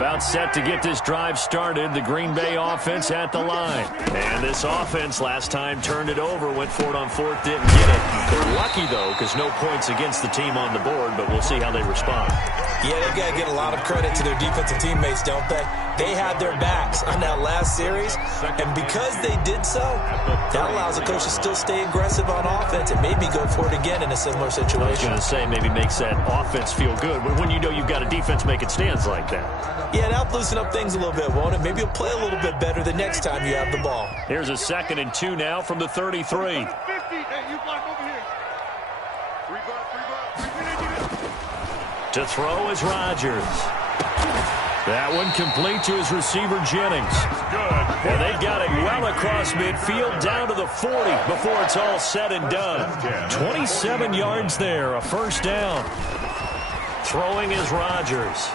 About set to get this drive started. The Green Bay offense at the line. And this offense last time turned it over, went for it on fourth, didn't get it. They're lucky, though, because no points against the team on the board, but we'll see how they respond. Yeah, they've got to get a lot of credit to their defensive teammates, don't they? They had their backs on that last series, and because they did so, that allows the coach to still stay aggressive on offense and maybe go for it again in a similar situation. I was going to say maybe makes that offense feel good, but when you know you've got a defense making stands like that. Yeah, that'll loosen up things a little bit, won't it? Maybe you'll play a little bit better the next time you have the ball. Here's a 2nd and 2 now from the 33. To throw is Rodgers. That one complete to his receiver, Jennings. And they've got it well across midfield down to the 40 before it's all said and done. 27 yards there, a first down. Throwing is Rodgers.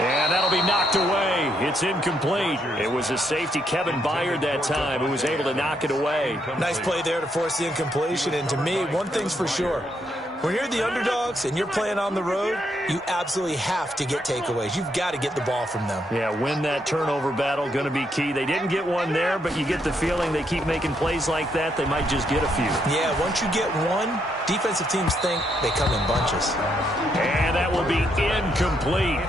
And that'll be knocked away. It's incomplete. It was a safety, Kevin Byard, that time, who was able to knock it away. Nice play there to force the incompletion. And to me, one thing's for sure. When you're the underdogs and you're playing on the road, you absolutely have to get takeaways. You've got to get the ball from them. Yeah, win that turnover battle, going to be key. They didn't get one there, but you get the feeling they keep making plays like that, they might just get a few. Yeah, once you get one, defensive teams think they come in bunches. And that will be incomplete.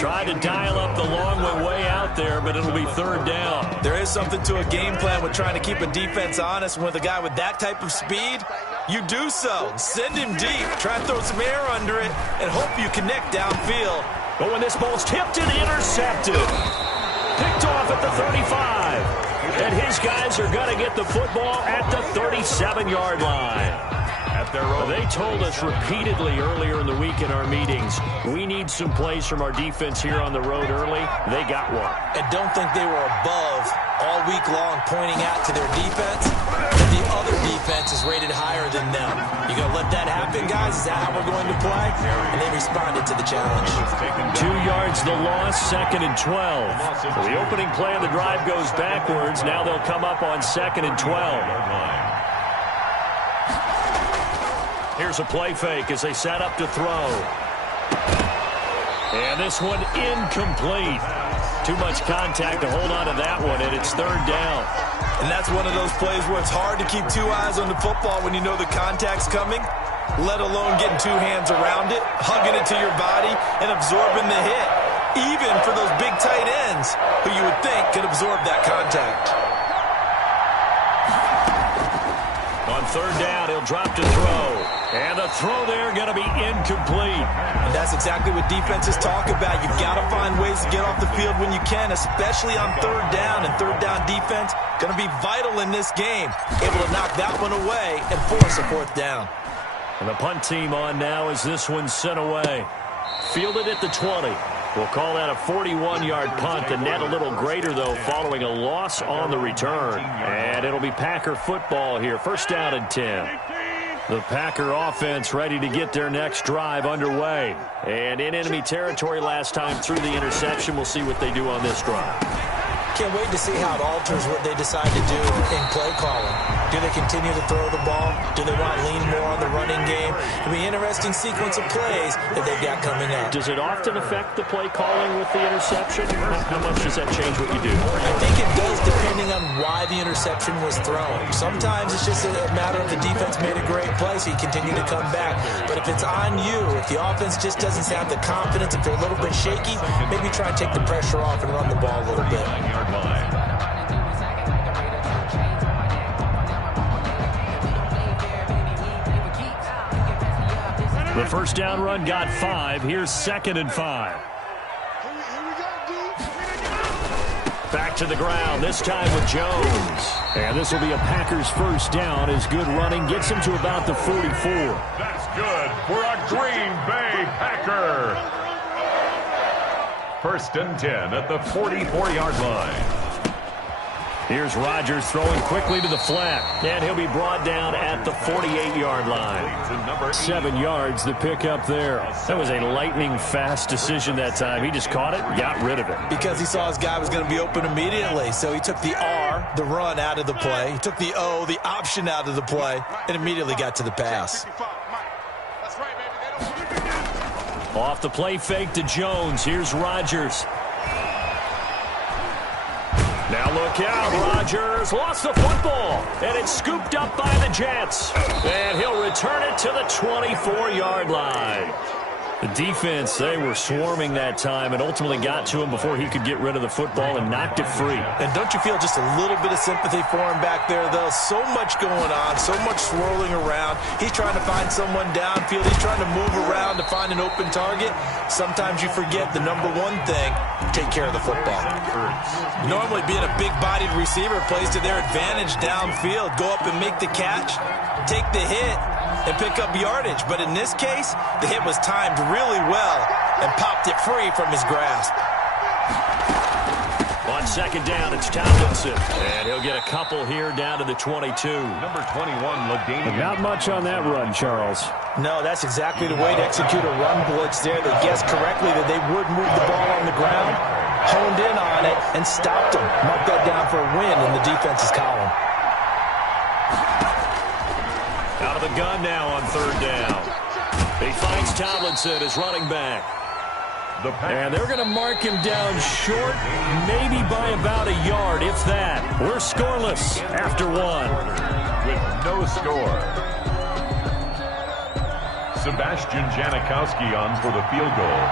Tried to dial up the long way out there, but it'll be third down. There is something to a game plan with trying to keep a defense honest. With a guy with that type of speed, you do so. Send him deep. Try and throw some air under it and hope you connect downfield. But when this ball's tipped and intercepted, picked off at the 35. And his guys are going to get the football at the 37-yard line. They told us repeatedly earlier in the week in our meetings, we need some plays from our defense here on the road early. They got one. And don't think they were above all week long pointing out to their defense that the other defense is rated higher than them. You going to let that happen, guys? Is that how we're going to play? And they responded to the challenge. 2 yards the loss, 2nd and 12. So the opening play of the drive goes backwards. Now they'll come up on 2nd and 12. Here's a play fake as they set up to throw. And this one incomplete. Too much contact to hold on to that one, and it's third down. And that's one of those plays where it's hard to keep two eyes on the football when you know the contact's coming, let alone getting two hands around it, hugging it to your body, and absorbing the hit. Even for those big tight ends who you would think could absorb that contact. On third down, he'll drop to throw. And the throw there going to be incomplete. And that's exactly what defenses talk about. You've got to find ways to get off the field when you can, especially on third down. And third down defense going to be vital in this game. Able to knock that one away and force a fourth down. And the punt team on now as this one's sent away. Fielded at the 20. We'll call that a 41-yard punt. The net a little greater, though, following a loss on the return. And it'll be Packer football here. First down and 10. The Packer offense ready to get their next drive underway. And in enemy territory last time through the interception. We'll see what they do on this drive. Can't wait to see how it alters what they decide to do in play calling. Do they continue to throw the ball? Do they want to lean more on the running game? It'll be an interesting sequence of plays that they've got coming up. Does it often affect the play calling with the interception? How much does that change what you do? I think it does depending on why the interception was thrown. Sometimes it's just a matter of the defense made a great play, so you continue to come back. But if it's on you, if the offense just doesn't have the confidence, if they're a little bit shaky, maybe try and take the pressure off and run the ball a little bit. The first down run got 5. Here's 2nd and 5. Back to the ground, this time with Jones. And this will be a Packers first down as good running gets him to about the 44. That's good for a Green Bay Packer. First and 10 at the 44-yard line. Here's Rodgers throwing quickly to the flat. And he'll be brought down at the 48-yard line. 7 yards the pick up there. That was a lightning-fast decision that time. He just caught it and got rid of it. Because he saw his guy was going to be open immediately. So he took the R, the run, out of the play. He took the O, the option, out of the play, and immediately got to the pass. Off the play fake to Jones. Here's Rodgers. Now look out. Rodgers lost the football. And it's scooped up by the Jets. And he'll return it to the 24-yard line. The defense, they were swarming that time and ultimately got to him before he could get rid of the football and knocked it free. And don't you feel just a little bit of sympathy for him back there, though? So much going on, so much swirling around. He's trying to find someone downfield. He's trying to move around to find an open target. Sometimes you forget the number one thing, take care of the football. Normally being a big-bodied receiver plays to their advantage downfield. Go up and make the catch, take the hit, and pick up yardage. But in this case, the hit was timed really well and popped it free from his grasp. On second down, it's Tomlinson. And he'll get a couple here down to the 22. Number 21, LaDainian. Not much on that run, Charles. No, that's exactly the way to execute a run blitz there. They guessed correctly that they would move the ball on the ground, honed in on it, and stopped them. Mark that down for a win in the defense's column. Out of the gun now on third down. He finds Tomlinson as running back. And they're going to mark him down short, maybe by about a yard, if that. We're scoreless after one. With no score. Sebastian Janikowski on for the field goal.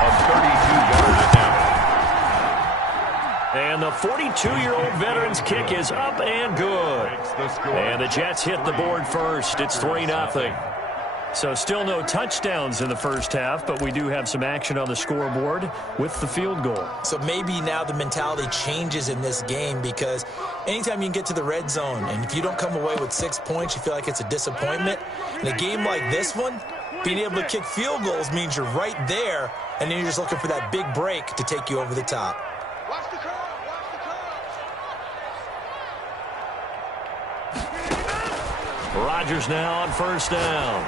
A 32-yard attempt. And the 42-year-old veteran's kick is up and good. And the Jets hit the board first. It's 3-0. So still no touchdowns in the first half, but we do have some action on the scoreboard with the field goal. So maybe now the mentality changes in this game, because anytime you can get to the red zone, and if you don't come away with 6 points, you feel like it's a disappointment. In a game like this one, being able to kick field goals means you're right there, and then you're just looking for that big break to take you over the top. Watch the curve, watch the curve. Rodgers now on first down.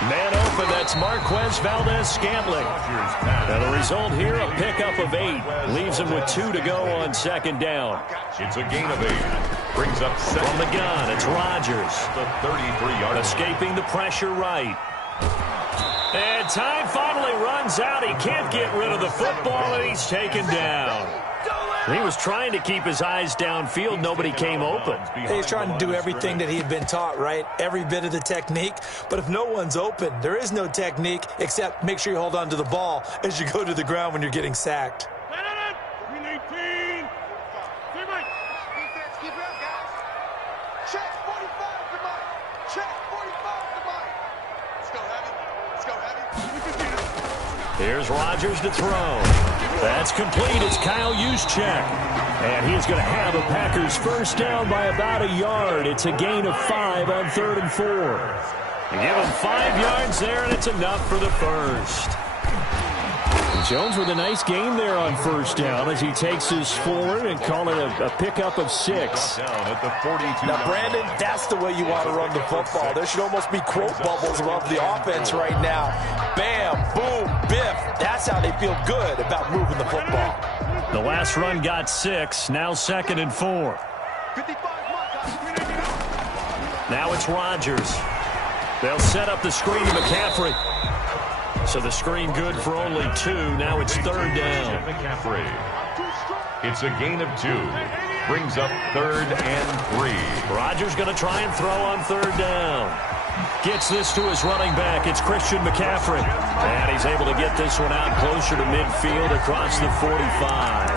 Man open, that's Marquez Valdez-Scantling. And the result here, a pickup of 8. Leaves him with 2 to go on second down. It's a gain of 8. Brings up second. From the gun, it's Rodgers. The 33-yard. Escaping the pressure right. And time finally runs out. He can't get rid of the football, and he's taken down. He was trying to keep his eyes downfield. Nobody came open. He's trying to do everything that he had been taught, right? Every bit of the technique. But if no one's open, there is no technique except make sure you hold on to the ball as you go to the ground when you're getting sacked. Check 45 to Mike. Check 45 to Mike. Let's go heavy. Let's go heavy. Here's Rodgers to throw. That's complete. It's Kyle Juszczyk. And he's going to have a Packers first down by about a yard. It's a gain of 5 on 3rd and 4. You give him 5 yards there, and it's enough for the first. Jones with a nice gain there on first down as he takes his forward and call it a pickup of 6. Now, Brandon, that's the way you want to run the football. There should almost be quote bubbles above the offense right now. Bam, boom, biff. That's how they feel good about moving the football. The last run got 6. Now 2nd and 4. Now it's Rodgers. They'll set up the screen to McCaffrey. So the screen good for only 2. Now it's 3rd down. McCaffrey. It's a gain of 2. Brings up 3rd and 3. Rodgers going to try and throw on 3rd down. Gets this to his running back. It's Christian McCaffrey. And he's able to get this one out closer to midfield across the 45.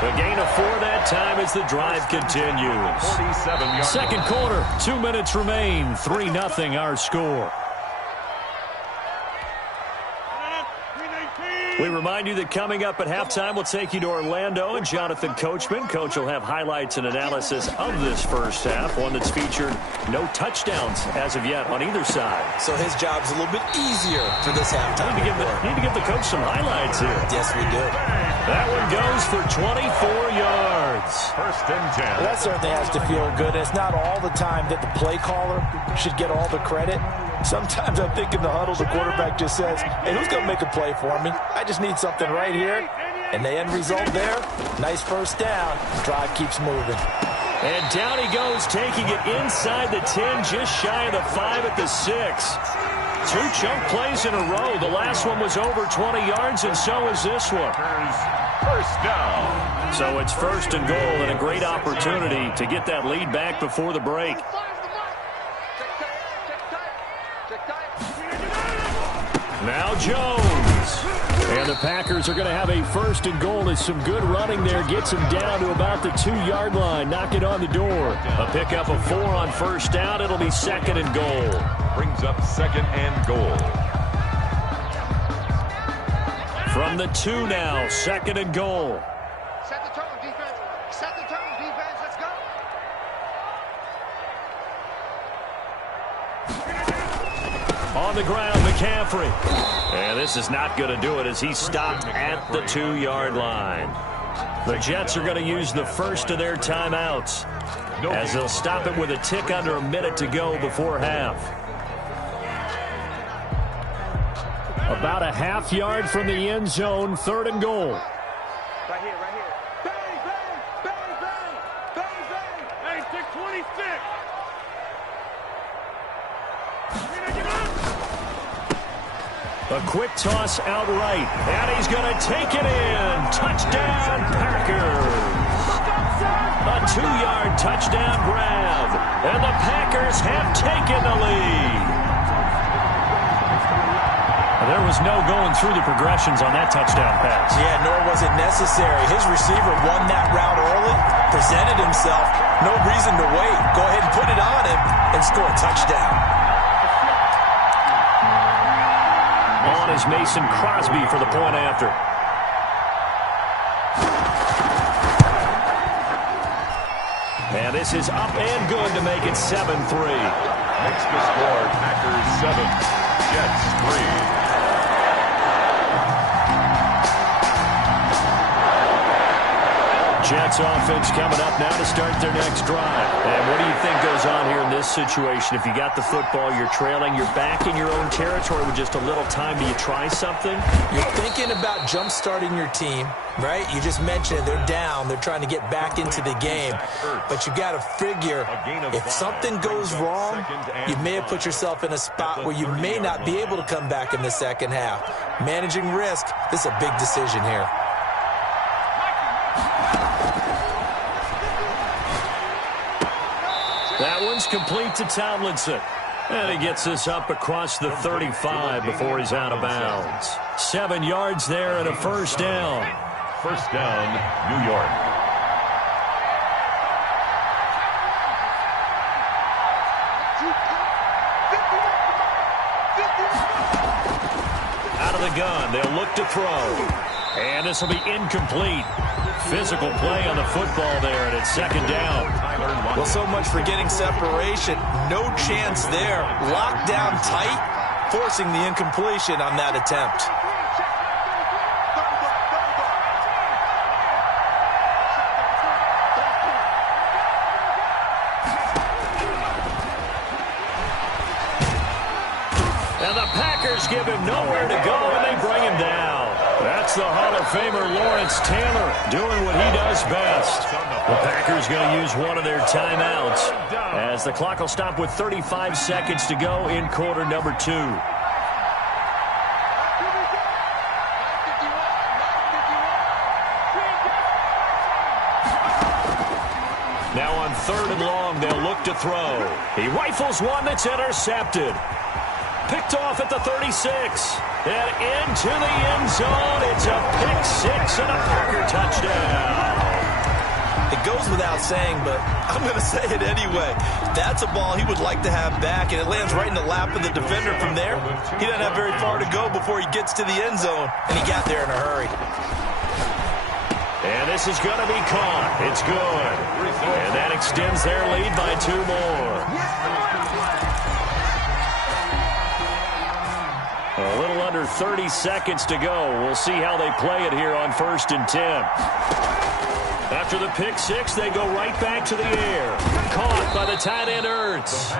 A gain of 4 that time as the drive continues. 47 yards. Second quarter, 2 minutes remain. 3-0 our score. We remind you that coming up at halftime, we'll take you to Orlando and Jonathan Coachman. Coach will have highlights and analysis of this first half, one that's featured no touchdowns as of yet on either side. So his job's a little bit easier for this halftime. Need to give the coach some highlights here. Yes, we do. That one goes for 24 yards. 1st and 10. Well, that certainly has to feel good. It's not all the time that the play caller should get all the credit. Sometimes I think in the huddle, the quarterback just says, hey, who's going to make a play for me? I just need something right here. And the end result there, nice first down. Drive keeps moving. And down he goes, taking it inside the 10, just shy of the 5 at the 6. 2 chunk plays in a row. The last one was over 20 yards, and so is this one. First down. So it's 1st and goal, and a great opportunity to get that lead back before the break. Now Jones. And the Packers are going to have a 1st and goal as some good running there gets him down to about the 2-yard line. Knock it on the door. A pickup of 4 on 1st down. It'll be 2nd and goal. Brings up 2nd and goal. From the 2 now, 2nd and goal. Set the tone, defense. Set the tone, defense. Let's go. On the ground, McCaffrey. And this is not going to do it as he's stopped at the 2-yard line. The Jets are going to use the first of their timeouts as they'll stop it with a tick under a minute to go before half. About a half yard from the end zone, 3rd and goal. Right here, right here. Bang, bang, bang, bang, bang, bang. Hey, 626. A quick toss outright, and he's going to take it in. Touchdown, Packers. A 2-yard touchdown grab, and the Packers have taken the lead. There was no going through the progressions on that touchdown pass. Yeah, nor was it necessary. His receiver won that route early, presented himself. No reason to wait. Go ahead and put it on him and score a touchdown. On is Mason Crosby for the point after. And this is up and good to make it 7-3. Makes the score Packers 7, Jets 3. Jets offense coming up now to start their next drive. And what do you think goes on here in this situation? If you got the football, you're trailing, you're back in your own territory with just a little time. Do you try something? You're thinking about jump-starting your team, right? You just mentioned it. They're down. They're trying to get back into the game. But you got to figure if something goes wrong, you may have put yourself in a spot where you may not be able to come back in the second half. Managing risk, this is a big decision here. That one's complete to Tomlinson. And he gets this up across the 35 before he's out of bounds. 7 yards there and a 1st down. 1st down, New York. Out of the gun, they'll look to throw. And this will be incomplete. Physical play on the football there, and it's 2nd down. Well, so much for getting separation. No chance there. Locked down tight, forcing the incompletion on that attempt. And the Packers give him nowhere to go, and they bring him down. That's the Hall of Famer Lawrence Taylor doing what he does best. The Packers going to use one of their timeouts as the clock will stop with 35 seconds to go in quarter number 2. Now on 3rd and long, they'll look to throw. He rifles one that's intercepted. Picked off at the 36. And into the end zone. It's a pick 6 and a Packer touchdown. It goes without saying, but I'm going to say it anyway. That's a ball he would like to have back, and it lands right in the lap of the defender from there. He doesn't have very far to go before he gets to the end zone, and he got there in a hurry. And this is going to be caught. It's good. And that extends their lead by 2 more. A little under 30 seconds to go. We'll see how they play it here on 1st and 10. After the pick 6, they go right back to the air. Caught by the tight end Ertz.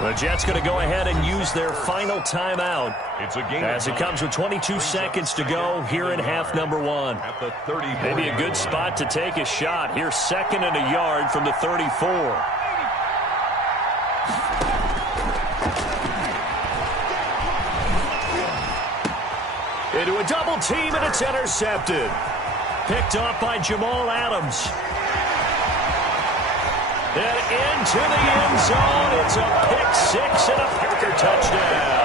The Jets going to go ahead and use their final timeout as it comes with 22 seconds to go here in half number 1. Maybe a good spot to take a shot. Here 2nd and a yard from the 34. Into a double team, and it's intercepted. Picked off by Jamal Adams. And into the end zone. It's a pick six and a Packer touchdown.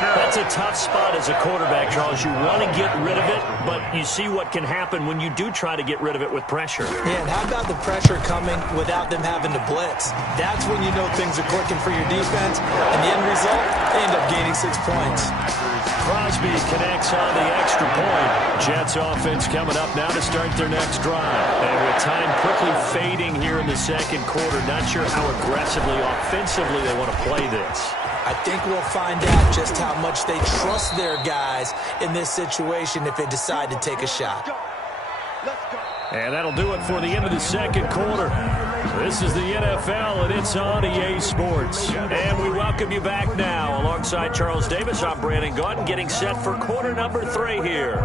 That's a tough spot as a quarterback, Charles. You want to get rid of it, but you see what can happen when you do try to get rid of it with pressure. Yeah, and how about the pressure coming without them having to blitz? That's when you know things are clicking for your defense, and the end result, they end up gaining 6 points. Crosby connects on the extra point. Jets offense coming up now to start their next drive. And with time quickly fading here in the second quarter, not sure how aggressively, offensively they want to play this. I think we'll find out just how much they trust their guys in this situation if they decide to take a shot. And that'll do it for the end of the second quarter. This is the NFL, and it's on EA Sports. And we welcome you back now. Alongside Charles Davis, I'm Brandon Gaudin, getting set for quarter number 3 here.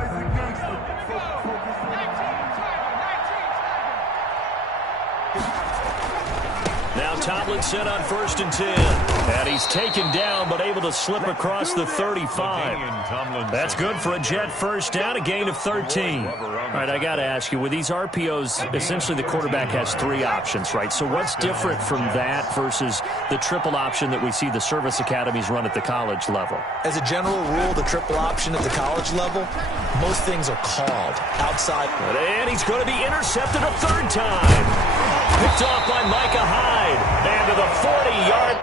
Now Tomlinson on 1st and 10. And he's taken down, but able to slip across the 35. That's good for a Jet first down, a gain of 13. All right, I got to ask you, with these RPOs, essentially the quarterback has 3 options, right? So what's different from that versus the triple option that we see the service academies run at the college level? As a general rule, the triple option at the college level, most things are called outside. And he's going to be intercepted a 3rd time. Picked off by Micah Hyde. And to the 40-yard.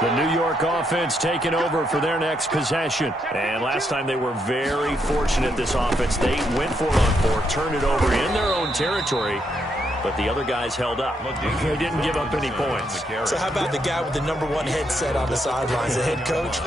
The New York offense taking over for their next possession. And last time they were very fortunate, this offense. They went for it on 4, turned it over in their own territory, but the other guys held up. They didn't give up any points. So how about the guy with the #1 headset on the sidelines, the head coach?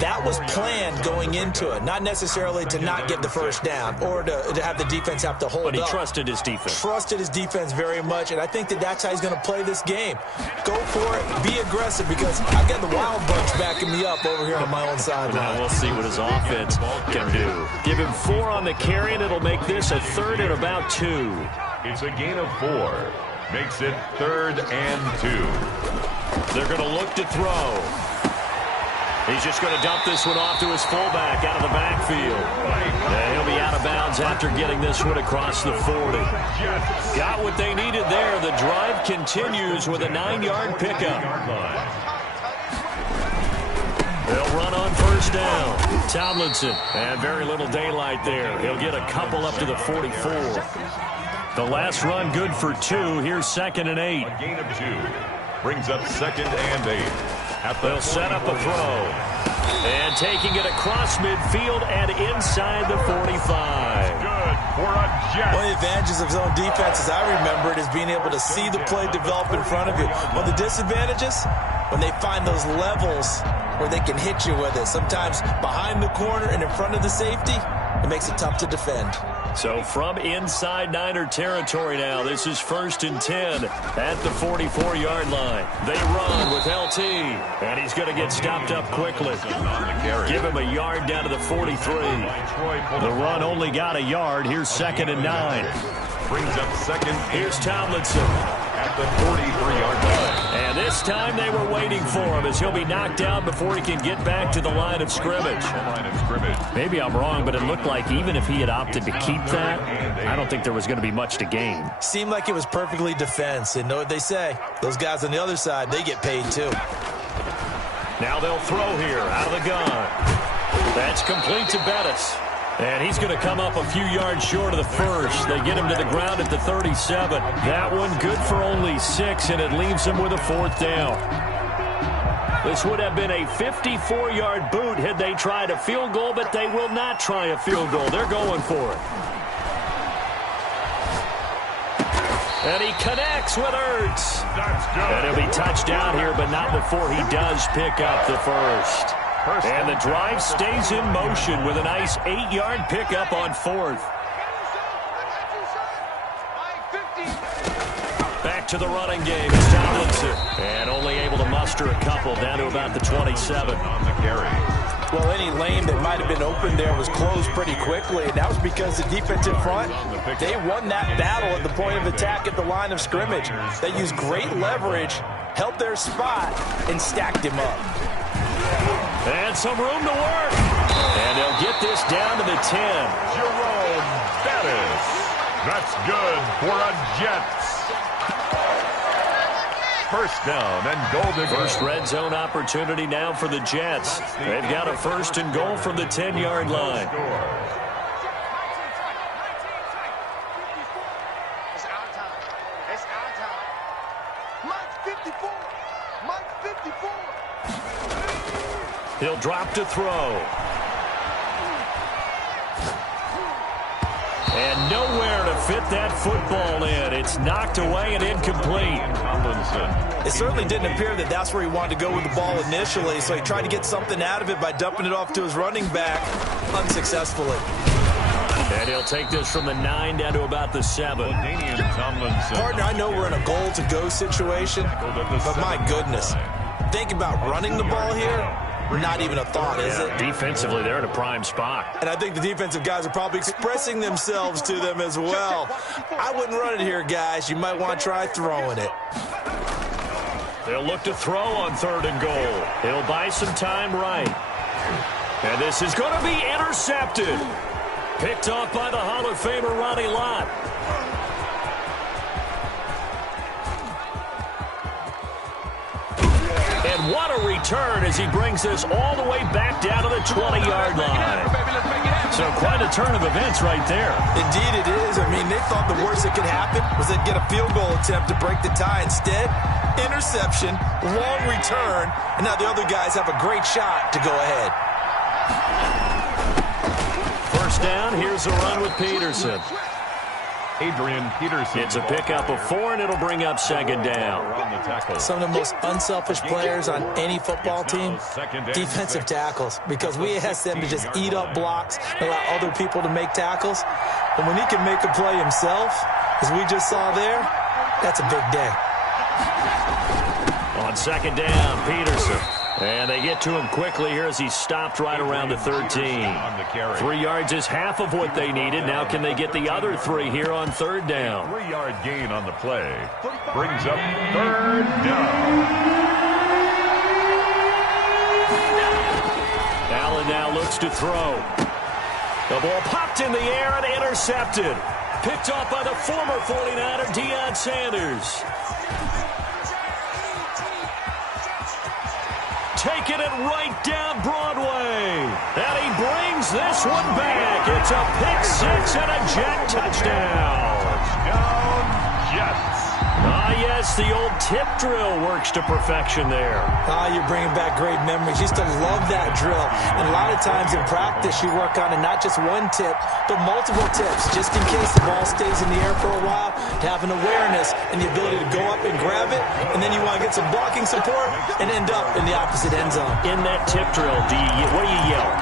That was planned going into it, not necessarily to not get the first down or to have the defense have to hold up. But he trusted his defense. Trusted his defense very much, and I think that's how he's going to play this game. Go for it, be aggressive, because I've got the Wild Bunch backing me up over here on my own sideline. Now we'll see what his offense can do. Give him 4 on the carry, and it'll make this a 3rd and about 2. It's a gain of 4. Makes it 3rd and 2. They're going to look to throw. He's just going to dump this one off to his fullback out of the backfield. And he'll be out of bounds after getting this one across the 40. Got what they needed there. The drive continues with a 9-yard pickup. They'll run on 1st down. Tomlinson, and very little daylight there. He'll get a couple up to the 44. The last run good for 2. Here's 2nd and 8. A gain of 2. Brings up 2nd and 8. They'll set up a throw. And And taking it across midfield and inside the 45. Good for a Jet. One of the advantages of zone defense, as I remember it, is being able to see the play develop in front of you. One of the disadvantages, when they find those levels where they can hit you with it, sometimes behind the corner and in front of the safety, it makes it tough to defend. So from inside Niner territory now, this is 1st and 10 at the 44-yard line. They run with LT, and he's going to get stopped up quickly. Give him a yard down to the 43. The run only got a yard. Here's 2nd and 9. Brings up 2nd. Here's Tomlinson At the 43-yard line. And this time they were waiting for him as he'll be knocked down before he can get back to the line of scrimmage. Maybe I'm wrong, but it looked like even if he had opted to keep that, I don't think there was going to be much to gain. Seemed like it was perfectly defense. And know what they say? Those guys on the other side, they get paid too. Now they'll throw here out of the gun. That's complete to Bettis. And he's going to come up a few yards short of the first. They get him to the ground at the 37. That one good for only 6, and it leaves him with a 4th down. This would have been a 54-yard boot had they tried a field goal, but they will not try a field goal. They're going for it. And he connects with Ertz. That's good. And he'll be touched down here, but not before he does pick up the first. And the drive stays in motion with a nice 8-yard pickup on 4th. Back to the running game. It's Tomlinson. And only able to muster a couple down to about the 27. On the carry. Well, any lane that might have been open there was closed pretty quickly, and that was because the defensive front, they won that battle at the point of attack at the line of scrimmage. They used great leverage, held their spot, and stacked him up. And some room to work. And they'll get this down to the 10. Jerome Bettis. That's good for a Jets. First down and goal to go. First red zone opportunity now for the Jets. They've got a 1st and goal from the 10-yard line. It's our time. It's our time. Mike 54. Mike 54. He'll drop to throw. And nowhere to fit that football in. It's knocked away and incomplete. It certainly didn't appear that that's where he wanted to go with the ball initially, so he tried to get something out of it by dumping it off to his running back unsuccessfully. And he'll take this from the 9 down to about the 7. Partner, I know we're in a goal-to-go situation, but my goodness, think about running the ball here. Not even a thought, is it? Defensively, they're in a prime spot. And I think the defensive guys are probably expressing themselves to them as well. I wouldn't run it here, guys. You might want to try throwing it. They'll look to throw on 3rd and goal. He'll buy some time right. And this is going to be intercepted. Picked off by the Hall of Famer Ronnie Lott. And what a return as he brings this all the way back down to the 20-yard line. So quite a turn of events right there. Indeed it is. I mean, they thought the worst that could happen was they'd get a field goal attempt to break the tie. Instead, interception, long return, and now the other guys have a great shot to go ahead. First down, here's a run with Peterson. Adrian Peterson. It's a pickup of 4, and it'll bring up 2nd down. Some of the most unselfish players on any football team, defensive tackles, because we ask them to just eat up blocks and allow other people to make tackles. And when he can make a play himself, as we just saw there, that's a big day. On 2nd down, Peterson. And they get to him quickly here as he's stopped right around the 13. 3 yards is half of what they needed. Now can they get the other 3 here on 3rd down? 3-yard gain on the play. Brings up 3rd down. Allen now looks to throw. The ball popped in the air and intercepted. Picked off by the former 49er, Deion Sanders. Taking it right down Broadway. And he brings this one back. It's a pick 6 and a Jet touchdown. Touchdown, Jets. Ah, yes, the old tip drill works to perfection there. Ah, you're bringing back great memories. Used to love that drill. And a lot of times in practice, you work on it, not just one tip, but multiple tips, just in case the ball stays in the air for a while, to have an awareness and the ability to go up and grab it, and then you want to get some blocking support and end up in the opposite end zone. In that tip drill, what do you yell?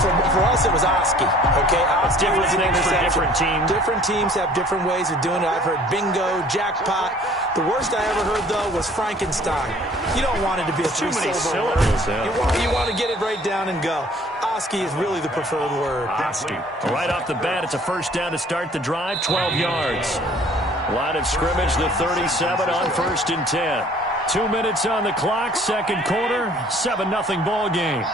For us, it was Oski. Okay, Oski was an things for interception. different teams. Different teams have different ways of doing it. I've heard bingo, jackpot. The worst I ever heard, though, was Frankenstein. You don't want it to be a too many three-syllable syllables. word. You want to get it right down and go. Oski is really the preferred word. Oski. Right off the bat, it's a first down to start the drive, 12 yards. Line of scrimmage, the 37 on 1st and 10. 2 minutes on the clock, second quarter, 7-0 ball game.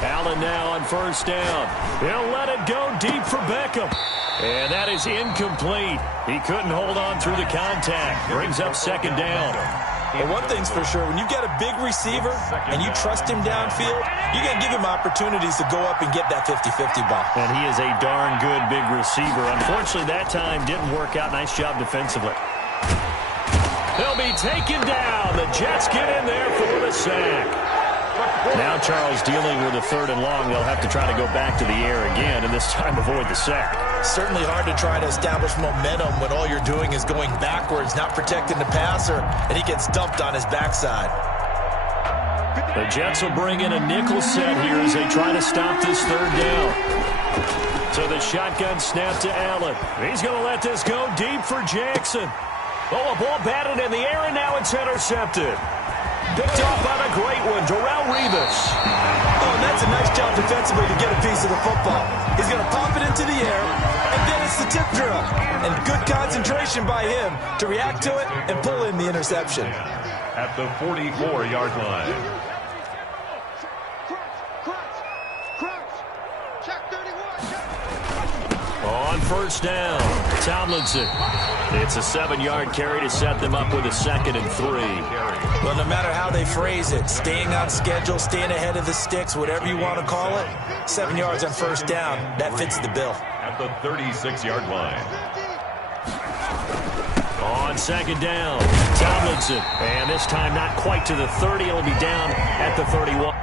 Allen now on first down. He'll let it go deep for Beckham. And that is incomplete. He couldn't hold on through the contact. Brings up second down. Well, one thing's for sure, when you've got a big receiver and you trust him downfield, you're going to give him opportunities to go up and get that 50-50 ball. And he is a darn good big receiver. Unfortunately, that time didn't work out. Nice job defensively. They'll be taken down. The Jets get in there for the sack. Now Charles dealing with a 3rd and long. They'll have to try to go back to the air again, and this time avoid the sack. Certainly hard to try to establish momentum when all you're doing is going backwards, not protecting the passer, and he gets dumped on his backside. The Jets will bring in a nickel set here as they try to stop this 3rd down. So the shotgun snap to Allen. He's going to let this go deep for Jackson. Oh, a ball batted in the air, and now it's intercepted. Picked off by the great one, Darrelle Revis. Oh, and that's a nice job defensively to get a piece of the football. He's going to pop it into the air, and then it's the tip drill. And good concentration by him to react to it and pull in the interception. At the 44-yard line. On first down, Tomlinson. It's a 7-yard carry to set them up with a 2nd and 3. Well, no matter how they phrase it, staying on schedule, staying ahead of the sticks, whatever you want to call it, 7 yards on first down, that fits the bill. At the 36-yard line. On 2nd down, Tomlinson. And this time not quite to the 30. It'll be down at the 31.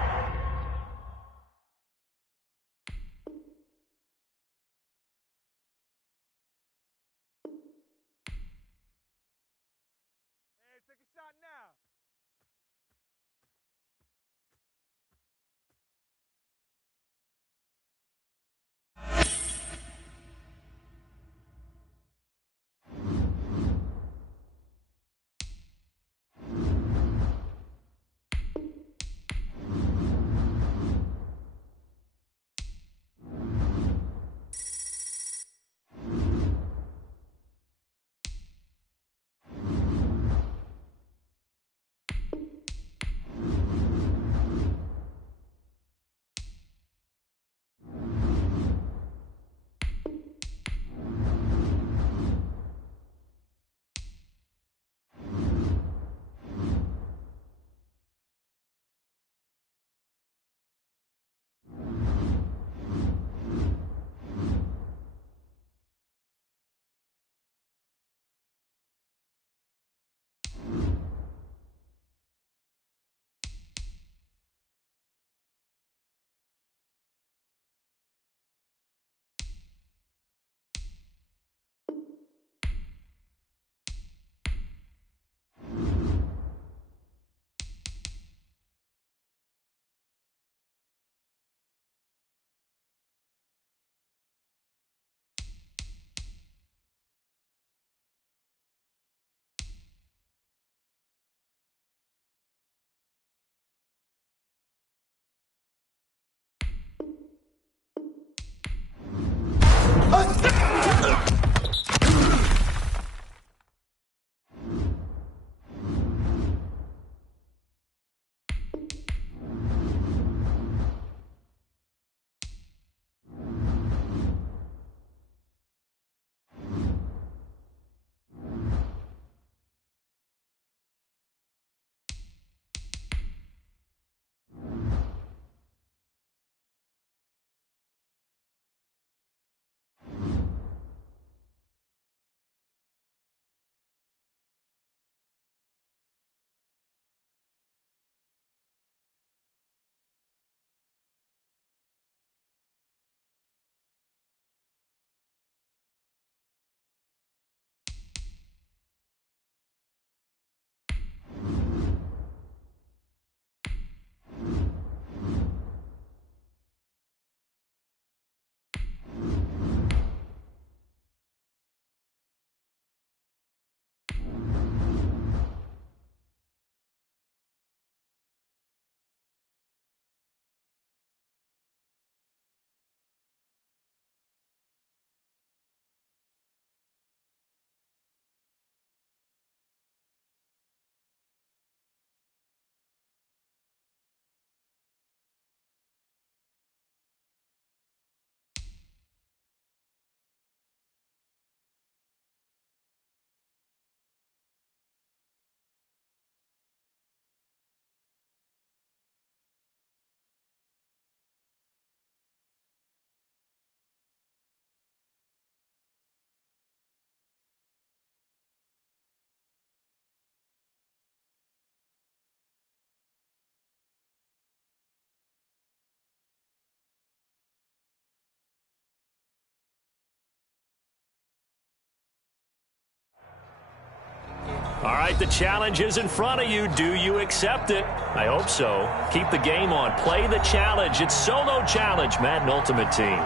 All right, the challenge is in front of you. Do you accept it? I hope so. Keep the game on. Play the challenge. It's solo challenge, Madden Ultimate Team.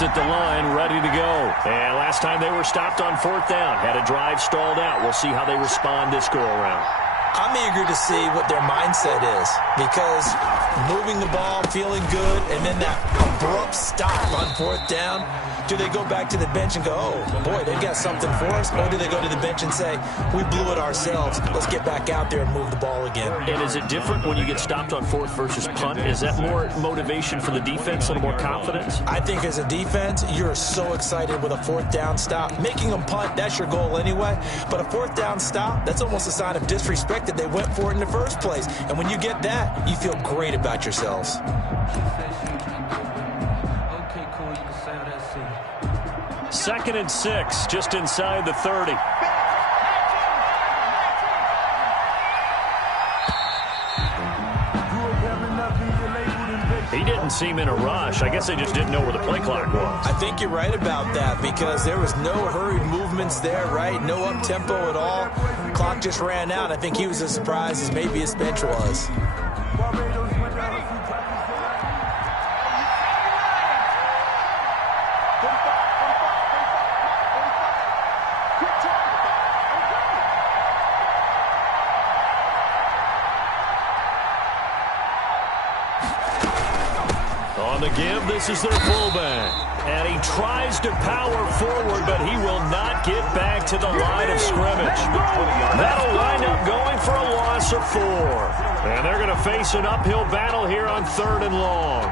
At the line, ready to go. And last time they were stopped on 4th down, had a drive stalled out. We'll see how they respond this go-around. I'm eager to see what their mindset is, because moving the ball, feeling good, and then that abrupt stop on 4th down, do they go back to the bench and go, oh, boy, they've got something for us? Or do they go to the bench and say, we blew it ourselves, let's get back out there and move the ball again? And is it different when you get stopped on 4th versus punt? Is that more motivation for the defense, a little more confidence? I think as a defense, you're so excited with a 4th down stop. Making them punt, that's your goal anyway. But a 4th down stop, that's almost a sign of disrespect that they went for it in the first place. And when you get that, you feel great about yourselves. Second and 6, just inside the 30. He didn't seem in a rush. I guess they just didn't know where the play clock was. I think you're right about that, because there was no hurried movements there, right? No up-tempo at all. Clock just ran out. I think he was as surprised as maybe his bench was. On the give, this is their fullback. And he tries to power forward, but he will not get back to the line of scrimmage. That'll wind up going for a loss of 4. And they're going to face an uphill battle here on 3rd and long.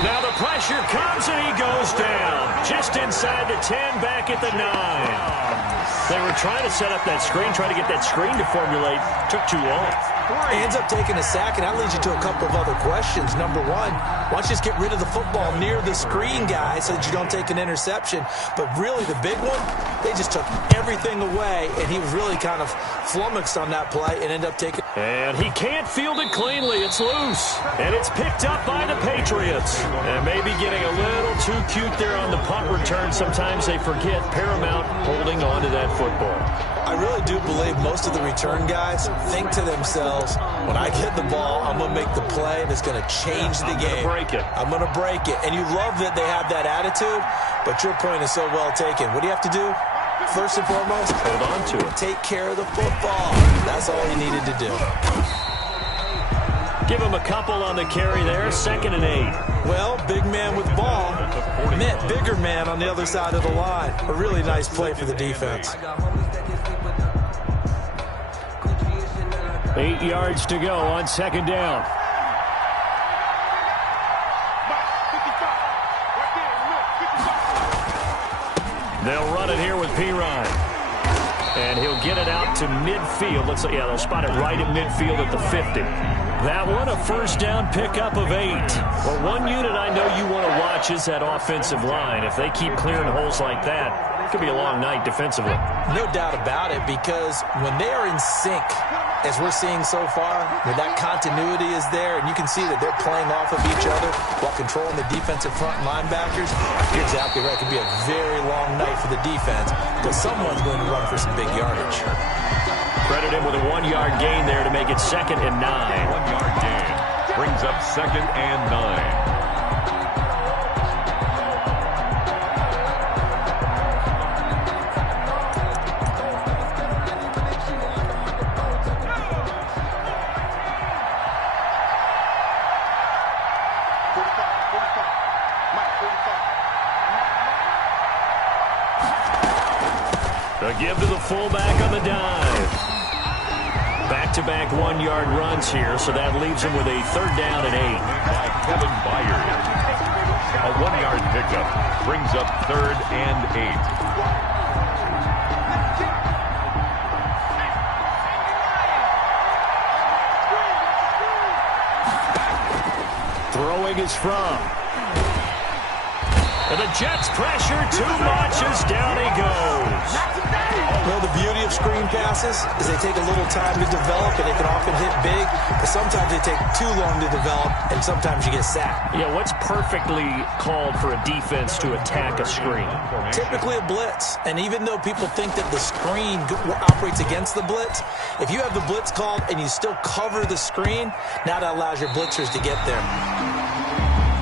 Now the pressure comes and he goes down. Just inside the 10, back at the 9. They were trying to set up that screen, trying to get that screen to formulate. Took too long. He ends up taking a sack, and that leads you to a couple of other questions. Number one, why don't you just get rid of the football near the screen guy so that you don't take an interception? But really, the big one, they just took everything away, and he was really kind of flummoxed on that play and ended up taking. And he can't field it cleanly. It's loose. And it's picked up by the Patriots. And maybe getting a little too cute there on the punt return. Sometimes they forget Paramount holding on to that football. I really do believe most of the return guys think to themselves, when I get the ball, I'm going to make the play that's going to change the game. I'm going to break it. And you love that they have that attitude, but your point is so well taken. What do you have to do? First and foremost, hold on to it. Take care of the football. That's all he needed to do. Give him a couple on the carry there. 2nd and 8. Well, big man with ball meant bigger man on the other side of the line. A really nice play for the defense. 8 yards to go on 2nd down. They'll run it here with Pirine. And he'll get it out to midfield. Looks like, yeah, they'll spot it right at midfield at the 50. That one, a first down pickup of 8. Well, one unit I know you want to watch is that offensive line. If they keep clearing holes like that, it could be a long night defensively. No doubt about it, because when they are in sync, as we're seeing so far, where that continuity is there, and you can see that they're playing off of each other while controlling the defensive front linebackers, you're exactly right. It could be a very long night for the defense, because someone's going to run for some big yardage. Credit him with a 1-yard gain there to make it 2nd and 9. 1-yard gain brings up 2nd and 9. A give to the fullback on the dive. Back-to-back one-yard runs here, so that leaves him with a 3rd down and 8. By Kevin Byard. A 1-yard pickup brings up 3rd and 8. Throwing is from. And the Jets pressure too much as down he goes. Well, the beauty of screen passes is they take a little time to develop, and they can often hit big, but sometimes they take too long to develop, and sometimes you get sacked. Yeah, what's perfectly called for a defense to attack a screen? Typically a blitz, and even though people think that the screen operates against the blitz, if you have the blitz called and you still cover the screen, now that allows your blitzers to get there.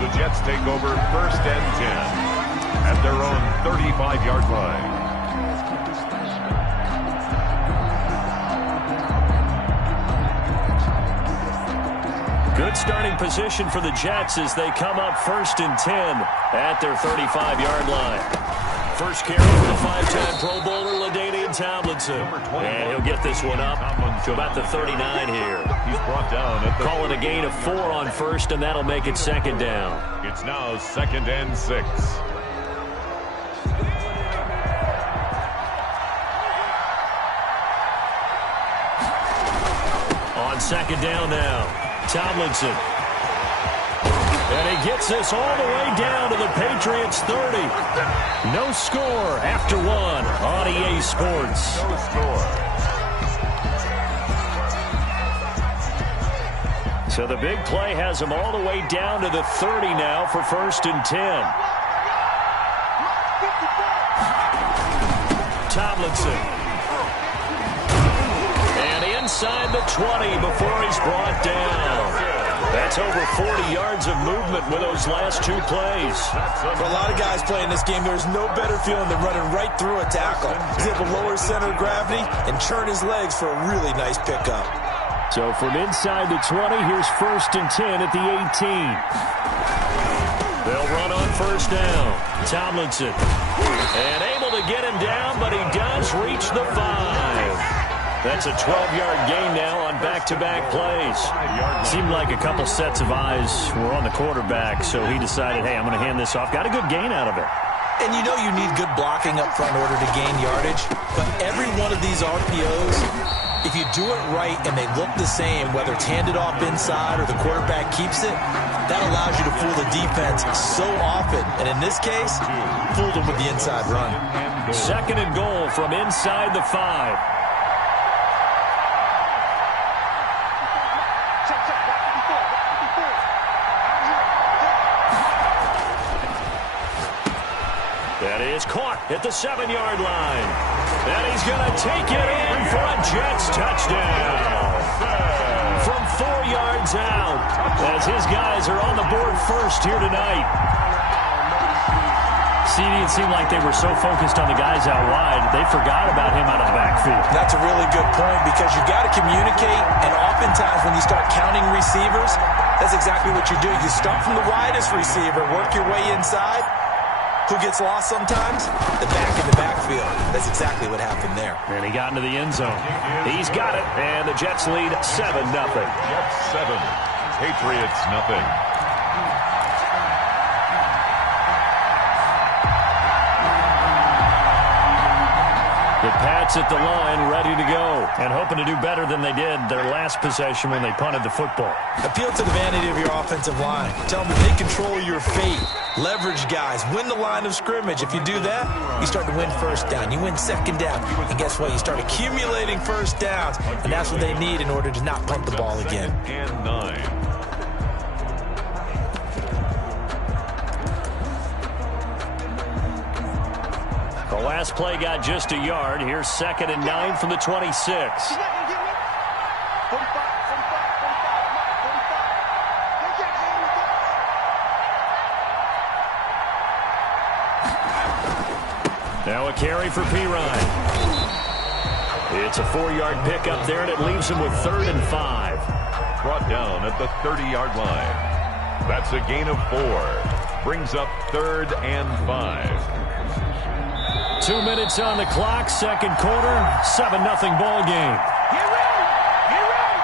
The Jets take over 1st and 10 at their own 35-yard line. Good starting position for the Jets as they come up 1st and 10 at their 35-yard line. First carry for the 5-time Pro Bowler, LaDainian Tomlinson. And he'll get this one up to about the 39 here. He's brought down at the Calling a gain of 4 on 1st, and that'll make it 2nd down. It's now 2nd and 6. On 2nd down now. Tomlinson. And he gets this all the way down to the Patriots 30. No score after 1 on EA Sports. No score. So the big play has him all the way down to the 30 now for 1st and 10. Tomlinson. And inside the 20 before he's brought down. That's over 40 yards of movement with those last 2 plays. For a lot of guys playing this game, there's no better feeling than running right through a tackle. He's able to lower center of gravity and churn his legs for a really nice pickup. So from inside the 20, here's 1st and 10 at the 18. They'll run on 1st down. Tomlinson. And able to get him down, but he does reach the 5. That's a 12-yard gain now on back-to-back plays. Seemed like a couple sets of eyes were on the quarterback, so he decided, hey, I'm going to hand this off. Got a good gain out of it. And you know you need good blocking up front in order to gain yardage, but every one of these RPOs, if you do it right and they look the same, whether it's handed off inside or the quarterback keeps it, that allows you to fool the defense so often. And in this case, fooled them with the inside run. 2nd and goal from inside the 5. That is caught at the 7-yard line. And he's going to take it in for a Jets touchdown. From 4 yards out, as his guys are on the board first here tonight. CD, it seemed like they were so focused on the guys out wide, they forgot about him out of the backfield. That's a really good point because you've got to communicate, and oftentimes when you start counting receivers, that's exactly what you do. You start from the widest receiver, work your way inside. Who gets lost sometimes? The back in the backfield. That's exactly what happened there. And he got into the end zone. He's got it, and the Jets lead 7-0. Jets 7, Patriots nothing. The Pats at the line, ready to go, and hoping to do better than they did their last possession when they punted the football. Appeal to the vanity of your offensive line. Tell them they control your fate. Leverage guys. Win the line of scrimmage. If you do that, you start to win 1st down. You win 2nd down. And guess what? You start accumulating 1st downs, and that's what they need in order to not punt the ball again. 2nd and 9. The last play got just a yard. Here's 2nd and 9 from the 26. Now a carry for Pirine. It's a 4-yard pickup there, and it leaves him with 3rd and 5. Brought down at the 30-yard line. That's a gain of 4. Brings up 3rd and 5. 2 minutes on the clock, second quarter, 7-0 ball game. Get ready! Get ready!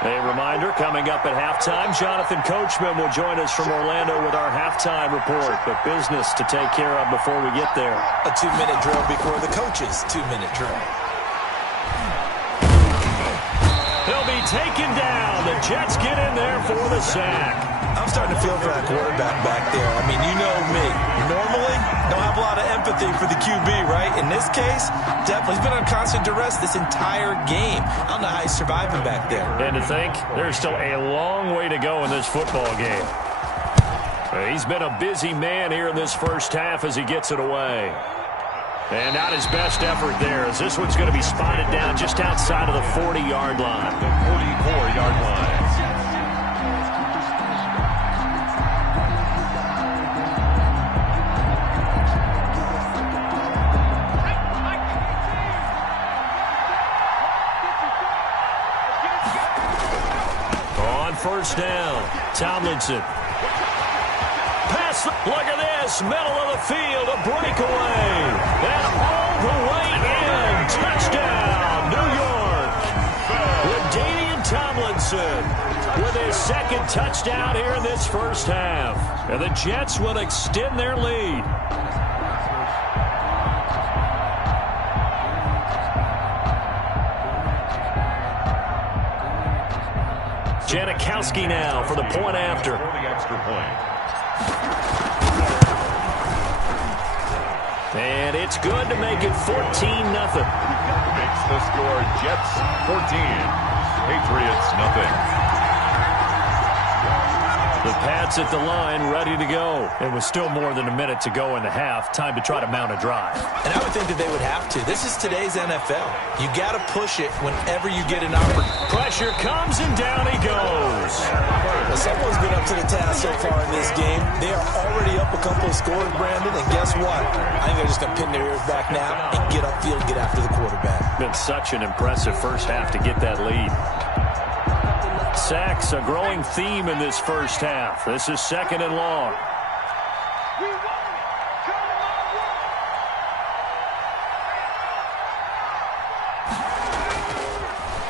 A reminder, coming up at halftime, Jonathan Coachman will join us from Orlando with our halftime report. But business to take care of before we get there. A 2-minute drill before the coach's 2-minute drill. He'll be taken down. The Jets get in there for the sack. I'm starting to feel for that quarterback back there. I mean, you know me. Normally, don't have a lot of empathy for the QB, right? In this case, definitely. He's been on constant duress this entire game. I don't know how he's surviving back there. And to think, there's still a long way to go in this football game. He's been a busy man here in this first half as he gets it away. And not his best effort there, as this one's going to be spotted down just outside of the 40-yard line. The 44-yard line. On first down, Tomlinson. Pass, look at this, middle of the field, a breakaway. And all the way in, touchdown, New York. LaDainian Tomlinson with his second touchdown here in this first half. And the Jets will extend their lead. Janikowski now for the point after. For the extra point. And it's good to make it 14-0. Makes the score Jets 14. Patriots nothing. The Pats at the line ready to go. It was still more than a minute to go in the half. Time to try to mount a drive. And I would think that they would have to. This is today's NFL. You got to push it whenever you get an opportunity. Pressure comes and down he goes. Well, someone's been up to the task so far in this game. They are already up a couple of scores, Brandon, and guess what? I think they're just going to pin their ears back now and get upfield, get after the quarterback. Been such an impressive first half to get that lead. Sacks, a growing theme in this first half. This is second and long.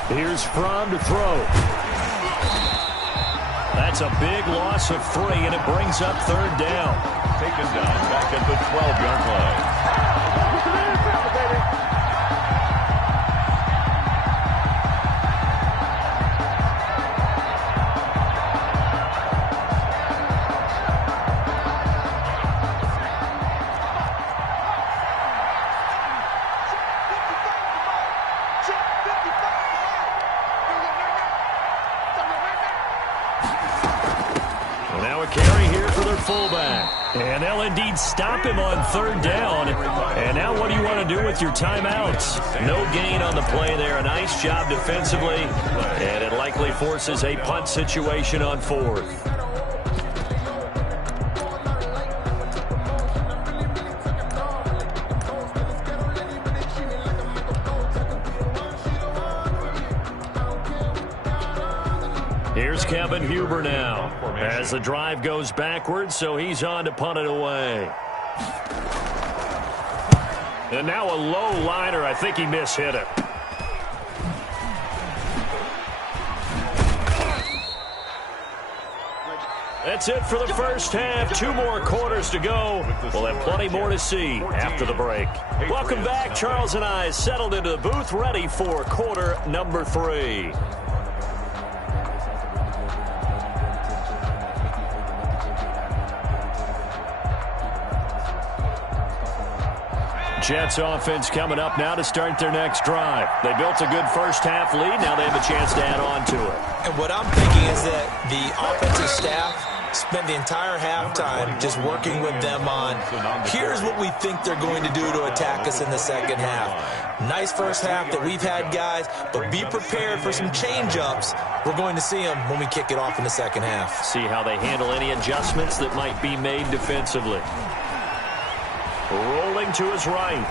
Here's Fromm to throw. That's a big loss of 3, and it brings up third down. Taken down back at the 12-yard line. Fullback. And they'll indeed stop him on third down. And now what do you want to do with your timeouts? No gain on the play there. A nice job defensively. And it likely forces a punt situation on fourth. Here's Kevin Huber now as the drive goes backwards, so he's on to punt it away. And now a low liner. I think he mishit it. That's it for the first half. 2 more quarters to go. We'll have plenty more to see after the break. Welcome back. Charles and I settled into the booth, ready for quarter number 3. Jets offense coming up now to start their next drive. They built a good first half lead. Now they have a chance to add on to it. And what I'm thinking is that the offensive staff spent the entire halftime just working with them on, here's what we think they're going to do to attack us in the second half. Nice first half that we've had, guys, but be prepared for some change-ups. We're going to see them when we kick it off in the second half. See how they handle any adjustments that might be made defensively. Rolling to his right.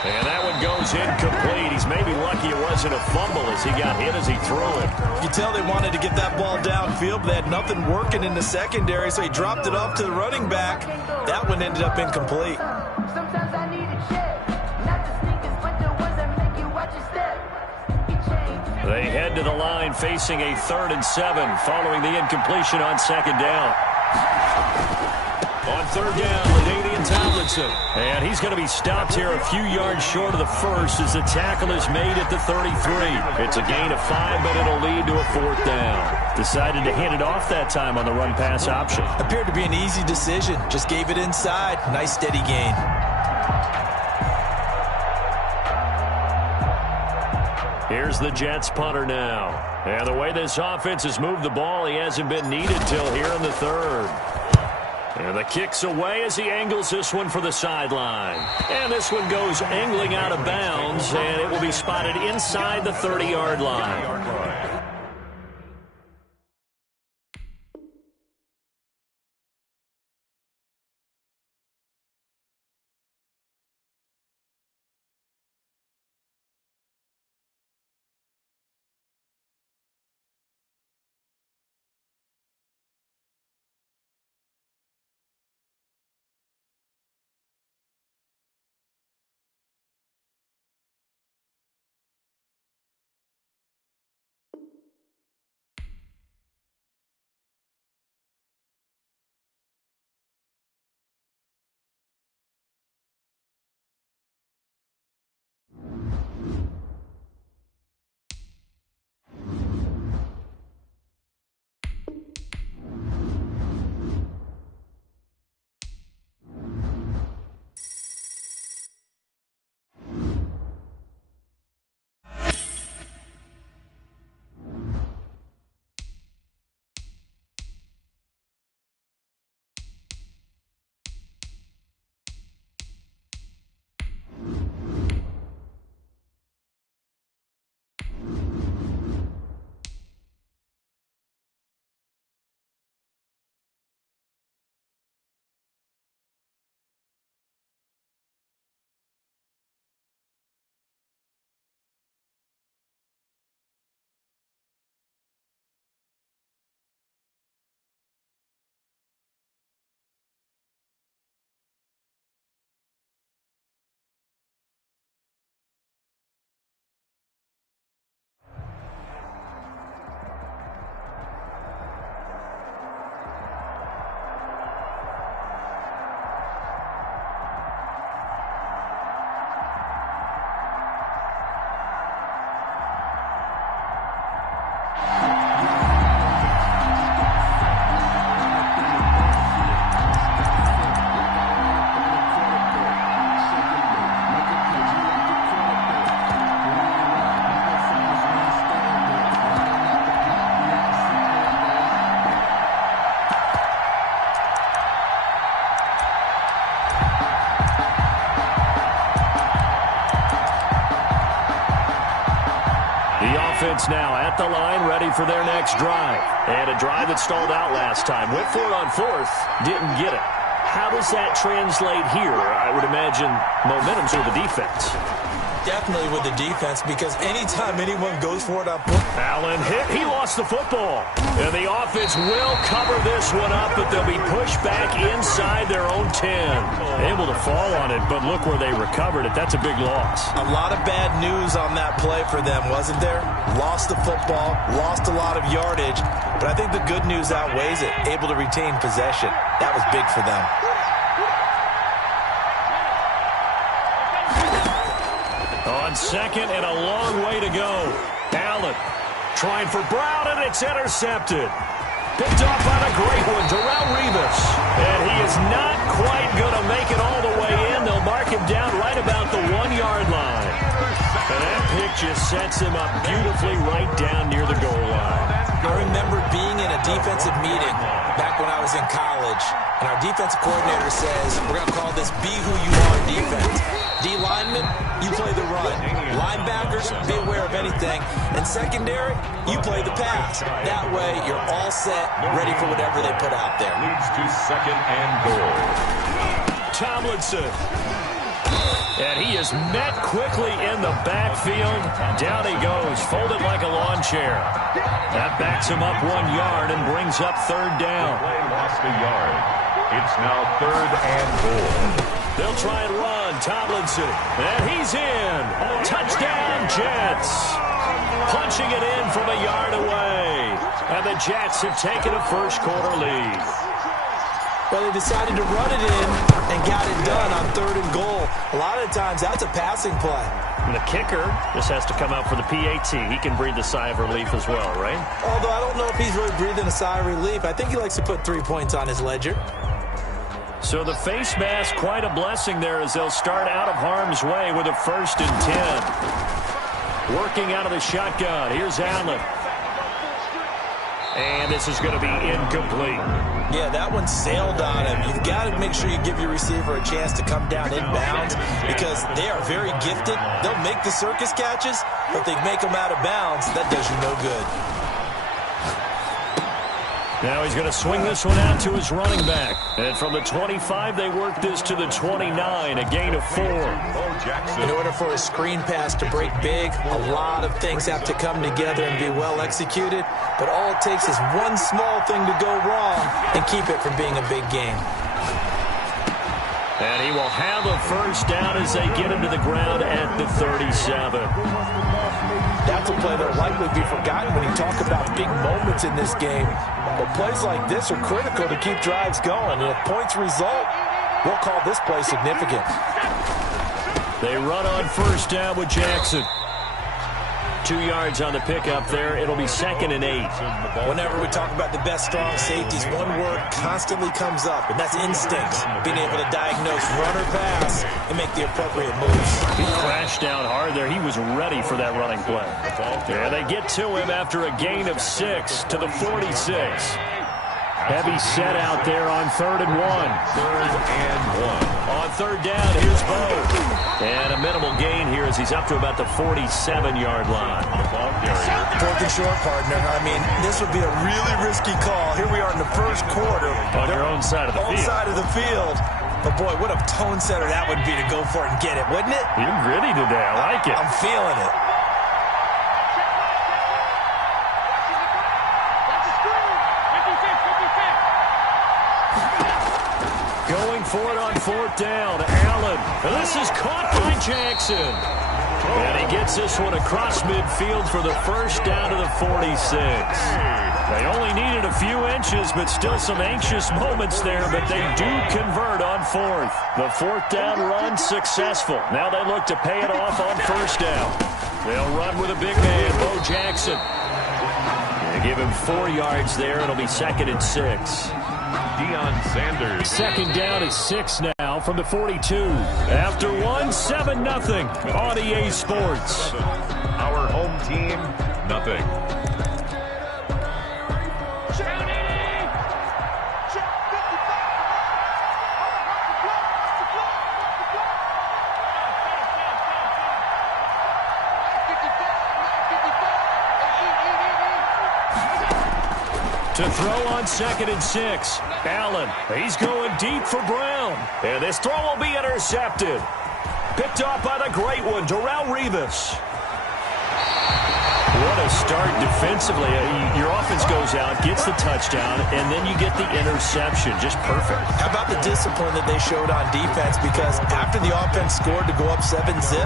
And that one goes incomplete. He's maybe lucky it wasn't a fumble as he got hit as he threw it. You can tell they wanted to get that ball downfield, but they had nothing working in the secondary, so he dropped it off to the running back. That one ended up incomplete. Sometimes I need a check, not the sneakers, but the ones that make you watch your step. They head to the line facing a 3rd and 7 following the incompletion on 2nd down. On 3rd down, LaDainian Tomlinson. And he's going to be stopped here a few yards short of the first as the tackle is made at the 33. It's a gain of 5, but it'll lead to a 4th down. Decided to hand it off that time on the run-pass option. Appeared to be an easy decision. Just gave it inside. Nice steady gain. Here's the Jets punter now. And the way this offense has moved the ball, he hasn't been needed till here in the 3rd. And the kick's away as he angles this one for the sideline. And this one goes angling out of bounds, and it will be spotted inside the 30-yard line. Offense now at the line, ready for their next drive. And a drive that stalled out last time. Went for it on 4th, didn't get it. How does that translate here? I would imagine momentum's with the defense. Definitely with the defense, because anytime anyone goes for it on Allen hit. He lost the football. And the offense will cover this one up, but they'll be pushed back inside their own 10. Able to fall on it, but look where they recovered it. That's a big loss. A lot of bad news on that play for them, wasn't there? Lost the football, lost a lot of yardage, but I think the good news outweighs it. Able to retain possession. That was big for them. On 2nd and a long way to go. Allen trying for Brown, and it's intercepted. Picked off on a great one, Darrelle Revis. And he is not quite going to make it all the way in. They'll mark him down right about the 1-yard line. And that pick just sets him up beautifully right down near the goal line. I remember being in a defensive meeting back when I was in college, and our defensive coordinator says, we're going to call this be who you are defense. D linemen, you play the run. Linebackers, be aware of anything. And secondary, you play the pass. That way, you're all set, ready for whatever they put out there. Leads to 2nd and goal. Tomlinson. And he is met quickly in the backfield. Down he goes, folded like a lawn chair. That backs him up 1 yard and brings up 3rd down. Play lost a yard. It's now 3rd and goal. They'll try and run. Tomlinson. And he's in. Touchdown, Jets. Punching it in from a yard away. And the Jets have taken a first-quarter lead. Well, they decided to run it in and got it done on 3rd and goal. A lot of times, that's a passing play. And the kicker just has to come out for the PAT. He can breathe a sigh of relief as well, right? Although I don't know if he's really breathing a sigh of relief. I think he likes to put 3 points on his ledger. So the face mask, quite a blessing there as they'll start out of harm's way with a 1st and 10. Working out of the shotgun. Here's Allen. And this is going to be incomplete. Yeah, that one sailed on him. You've got to make sure you give your receiver a chance to come down inbounds because they are very gifted. They'll make the circus catches, but if they make them out of bounds, that does you no good. Now he's going to swing this one out to his running back. And from the 25, they work this to the 29, a gain of 4. In order for a screen pass to break big, a lot of things have to come together and be well executed. But all it takes is one small thing to go wrong and keep it from being a big game. And he will have a 1st down as they get him to the ground at the 37. That's a play that will likely be forgotten when you talk about big moments in this game. But plays like this are critical to keep drives going. And if points result, we'll call this play significant. They run on 1st down with Jackson. 2 yards on the pickup there. It'll be 2nd and 8. Whenever we talk about the best strong safeties, one word constantly comes up, and that's instincts. Being able to diagnose run or pass and make the appropriate moves. He crashed down hard there. He was ready for that running play. Yeah, they get to him after a gain of 6 to the 46. Heavy set out there on 3rd and 1. 3rd and 1. On 3rd down, here's Bo. And a minimal gain here as he's up to about the 47-yard line. 4th and short, partner. I mean, this would be a really risky call. Here we are in the 1st quarter. On your own side of the field. Own side of the field. But, boy, what a tone setter that would be to go for it and get it, wouldn't it? You're gritty today. I like it. I'm feeling it. Going for it on 4th down. Allen. And this is caught by Jackson. And he gets this one across midfield for the 1st down to the 46. They only needed a few inches, but still some anxious moments there, but they do convert on 4th. The 4th down run successful. Now they look to pay it off on 1st down. They'll run with a big man, Bo Jackson. They give him 4 yards there. It'll be 2nd and 6. Deion Sanders. 2nd down is 6 now from the 42. After 7-0 on EA Sports. Our home team, nothing. To throw on 2nd and 6. Allen, he's going deep for Brown. And this throw will be intercepted. Picked off by the great one, Darrelle Revis. What a start defensively. Your offense goes out, gets the touchdown, and then you get the interception. Just perfect. How about the discipline that they showed on defense? Because after the offense scored to go up 7-zip,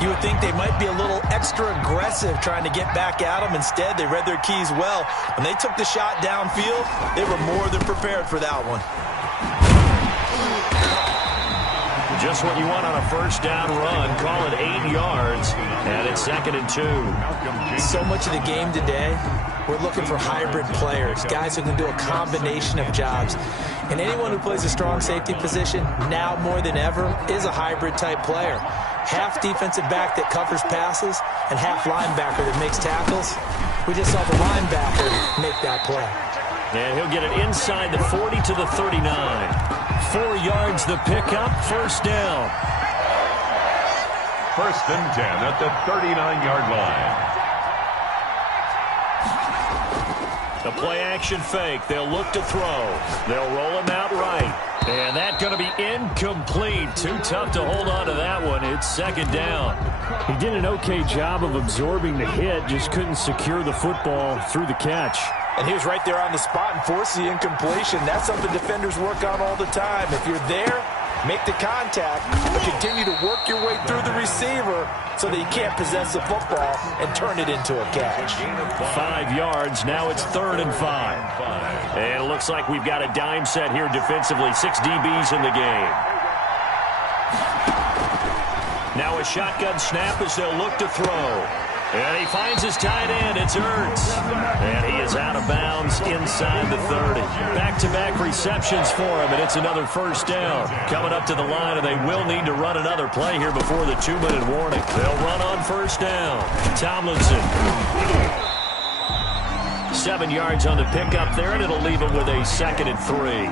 you would think they might be a little extra aggressive trying to get back at them. Instead, they read their keys well. When they took the shot downfield, they were more than prepared for that one. Just what you want on a 1st down run. Call it 8 yards, and it's 2nd and 2. So much of the game today, we're looking for hybrid players, guys who can do a combination of jobs. And anyone who plays a strong safety position, now more than ever, is a hybrid-type player. Half defensive back that covers passes and half linebacker that makes tackles. We just saw the linebacker make that play. And he'll get it inside the 40 to the 39. 4 yards the pickup, first down. First and 10 at the 39-yard line. The play-action fake. They'll look to throw. They'll roll him out right. And that's going to be incomplete. Too tough to hold on to that one. It's second down. He did an okay job of absorbing the hit, just couldn't secure the football through the catch. And he was right there on the spot and forced the incompletion. That's something defenders work on all the time. If you're there, make the contact, but continue to work your way through the receiver so that you can't possess the football and turn it into a catch. 5 yards. Now it's 3rd and 5. And it looks like we've got a dime set here defensively. 6 DBs in the game. Now a shotgun snap as they'll look to throw. And he finds his tight end. It's Ertz. And he is out of bounds inside the 30. Back-to-back receptions for him, and it's another first down. Coming up to the line, and they will need to run another play here before the 2-minute warning. They'll run on first down. Tomlinson. 7 yards on the pickup there, and it'll leave him with a 2nd and 3.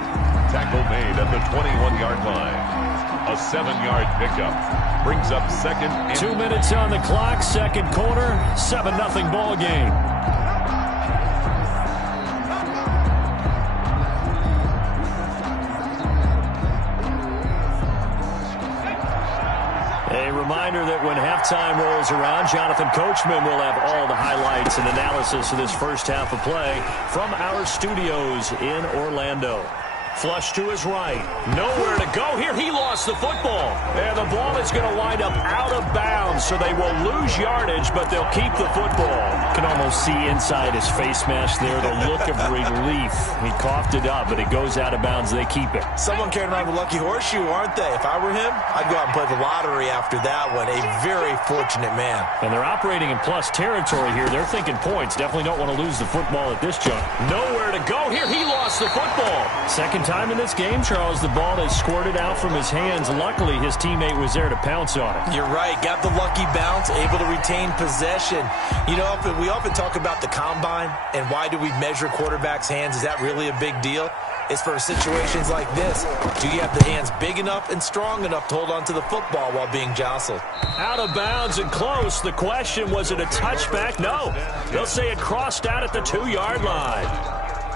Tackle made at the 21-yard line. A 7-yard pickup. Brings up second. 2 minutes on the clock, second quarter, 7-0 ball game. A reminder that when halftime rolls around, Jonathan Coachman will have all the highlights and analysis of this first half of play from our studios in Orlando. Flush to his right. Nowhere to go here. He lost the football. And the ball is going to wind up out of bounds, so they will lose yardage, but they'll keep the football. Can almost see inside his face mask there the look of relief. He coughed it up, but it goes out of bounds. They keep it. Someone carrying around the lucky horseshoe, aren't they? If I were him, I'd go out and play the lottery after that one. A very fortunate man. And they're operating in plus territory here. They're thinking points. Definitely don't want to lose the football at this jump. Nowhere to go here. He lost the football. Second time in this game, Charles, the ball has squirted out from his hands. Luckily, his teammate was there to pounce on it. You're right. Got the lucky bounce, able to retain possession. You know, we often talk about the combine and why do we measure quarterbacks' hands. Is that really a big deal? It's for situations like this. Do you have the hands big enough and strong enough to hold on to the football while being jostled? Out of bounds and close. The question, was it a touchback? No. They'll say it crossed out at the 2-yard line.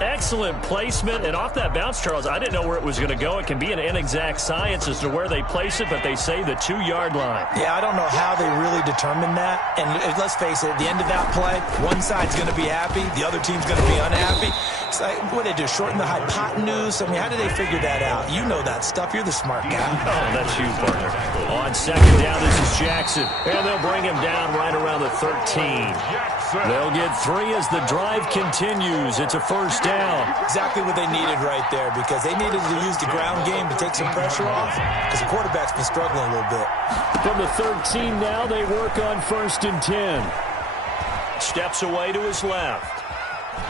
Excellent placement, and off that bounce, Charles, I didn't know where it was going to go. It can be an inexact science as to where they place it, but they say the 2-yard line. Yeah, I don't know how they really determine that. And let's face it, at the end of that play, one side's going to be happy, the other team's going to be unhappy. It's like, what do they do, shorten the hypotenuse? I mean, how do they figure that out? You know that stuff. You're the smart guy. Oh, that's you, partner. On second down, this is Jackson, and they'll bring him down right around the 13. They'll get 3 as the drive continues. It's a first down. Exactly what they needed right there, because they needed to use the ground game to take some pressure off, because the quarterback's been struggling a little bit. From the 13 now, they work on 1st and 10. Steps away to his left.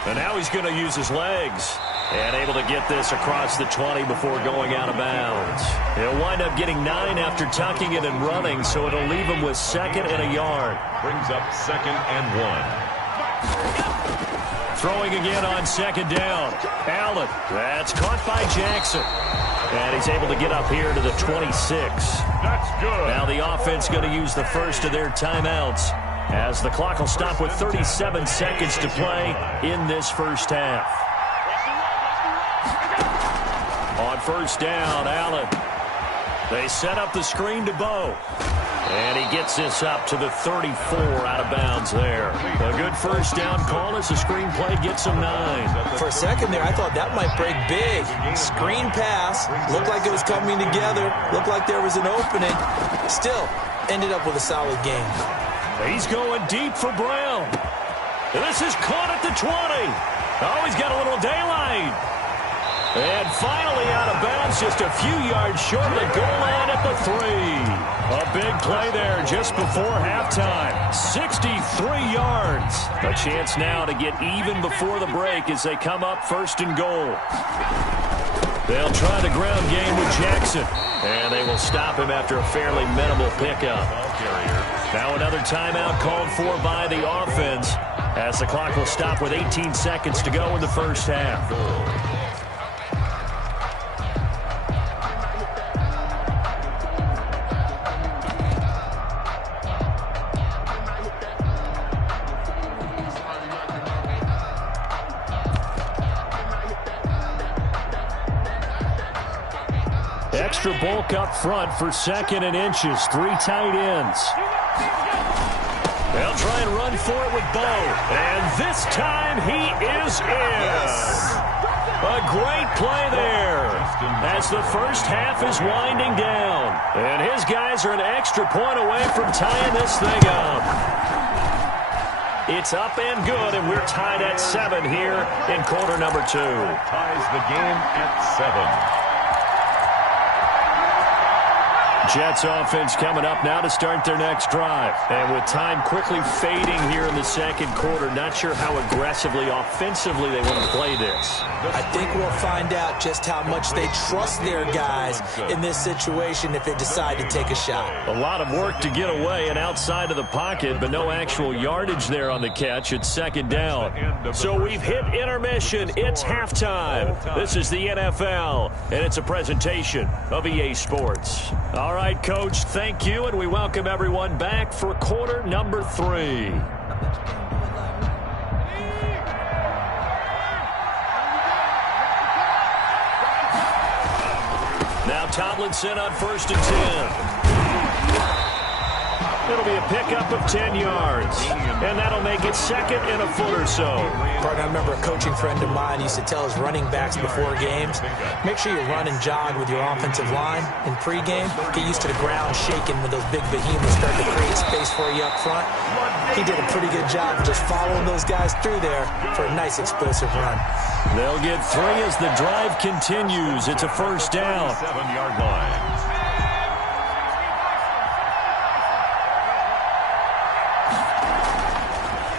And now he's going to use his legs. And able to get this across the 20 before going out of bounds. He'll wind up getting 9 after tucking it and running, so it'll leave him with 2nd and a yard. Brings up 2nd and 1. Throwing again on 2nd down. Allen. That's caught by Jackson. And he's able to get up here to the 26. That's good. Now the offense going to use the first of their timeouts, as the clock will stop with 37 seconds to play in this first half. On first down, Allen. They set up the screen to Bo. And he gets this up to the 34 out of bounds there. A good first down call as the screen play gets him 9. For a second there, I thought that might break big. Screen pass. Looked like it was coming together. Looked like there was an opening. Still, ended up with a solid game. He's going deep for Brown. This is caught at the 20. Oh, he's got a little daylight. And finally out of bounds, just a few yards short of the goal line at the 3. A big play there just before halftime. 63 yards. A chance now to get even before the break as they come up 1st and goal. They'll try the ground game with Jackson. And they will stop him after a fairly minimal pickup. Now another timeout called for by the offense. as the clock will stop with 18 seconds to go in the first half. Extra bulk up front for 2nd and inches. 3 tight ends. They'll try and run for it with Bo. And this time he is in. A great play there as the first half is winding down. And his guys are an extra point away from tying this thing up. It's up and good, and we're tied at 7 here in quarter number 2. Ties the game at 7. Jets offense coming up now to start their next drive. And with time quickly fading here in the second quarter, not sure how aggressively, offensively they want to play this. I think we'll find out just how much they trust their guys in this situation if they decide to take a shot. A lot of work to get away and outside of the pocket, but no actual yardage there on the catch. It's 2nd down. So we've hit intermission. It's halftime. This is the NFL, and it's a presentation of EA Sports. All right, Coach, thank you, and we welcome everyone back for quarter number 3. Now Tomlinson on 1st and 10. It'll be a pickup of 10 yards, and that'll make it 2nd and a foot or so. Pardon, I remember a coaching friend of mine used to tell his running backs before games, make sure you run and jog with your offensive line in pregame. Get used to the ground shaking when those big behemoths start to create space for you up front. He did a pretty good job of just following those guys through there for a nice explosive run. They'll get 3 as the drive continues. It's a 1st down. 7-yard line.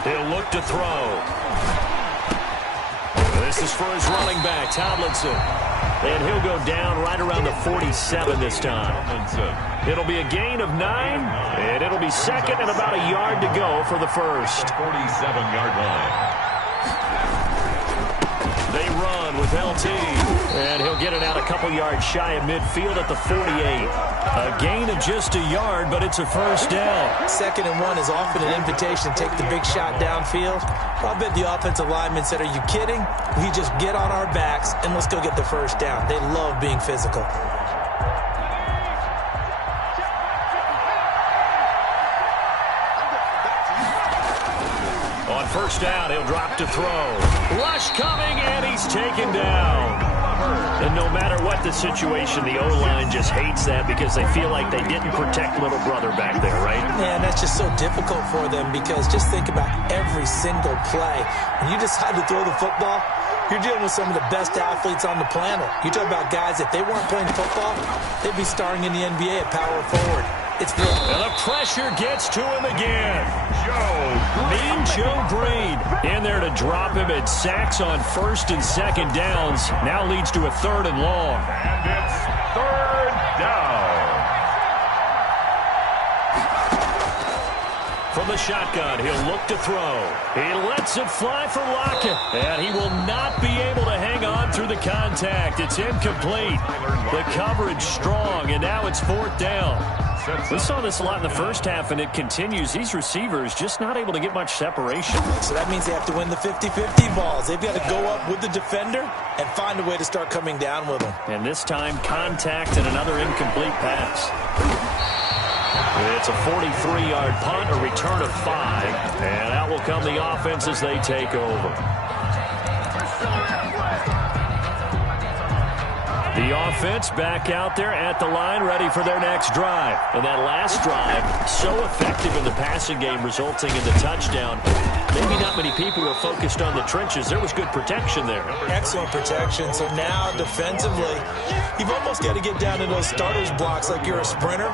He'll look to throw. This is for his running back, Tomlinson. And he'll go down right around the 47 this time. It'll be a gain of 9, and it'll be 2nd and about a yard to go for the first. 47-yard line. They run with LT, and he'll get it out a couple yards shy of midfield at the 48. A gain of just a yard, but it's a 1st down. 2nd and 1 is often an invitation to take the big shot downfield. I bet the offensive lineman said, are you kidding? We just get on our backs, and let's go get the 1st down. They love being physical. On 1st down, he'll drop to throw. Rush coming, and he's taken down. And no matter what the situation, the O-line just hates that because they feel like they didn't protect little brother back there, right? Yeah, and that's just so difficult for them because just think about every single play. When you decide to throw the football, you're dealing with some of the best athletes on the planet. You talk about guys, if they weren't playing football, they'd be starring in the NBA at power forward. It's real. And the pressure gets to him again. Mean Joe Green in there to drop him at sacks on 1st and 2nd downs. Now leads to a 3rd and long. And it's 3rd down. From the shotgun, he'll look to throw. He lets it fly for Lockett. And he will not be able to hang on through the contact. It's incomplete. The coverage strong, and now it's 4th down. We saw this a lot in the first half, and it continues. These receivers just not able to get much separation. So that means they have to win the 50-50 balls. They've got to go up with the defender and find a way to start coming down with them. And this time, contact and another incomplete pass. It's a 43-yard punt, a return of 5. And out will come the offense as they take over. The offense back out there at the line, ready for their next drive. And that last drive, so effective in the passing game, resulting in the touchdown. Maybe not many people were focused on the trenches. There was good protection there. Excellent protection. So now, defensively, you've almost got to get down to those starters blocks like you're a sprinter.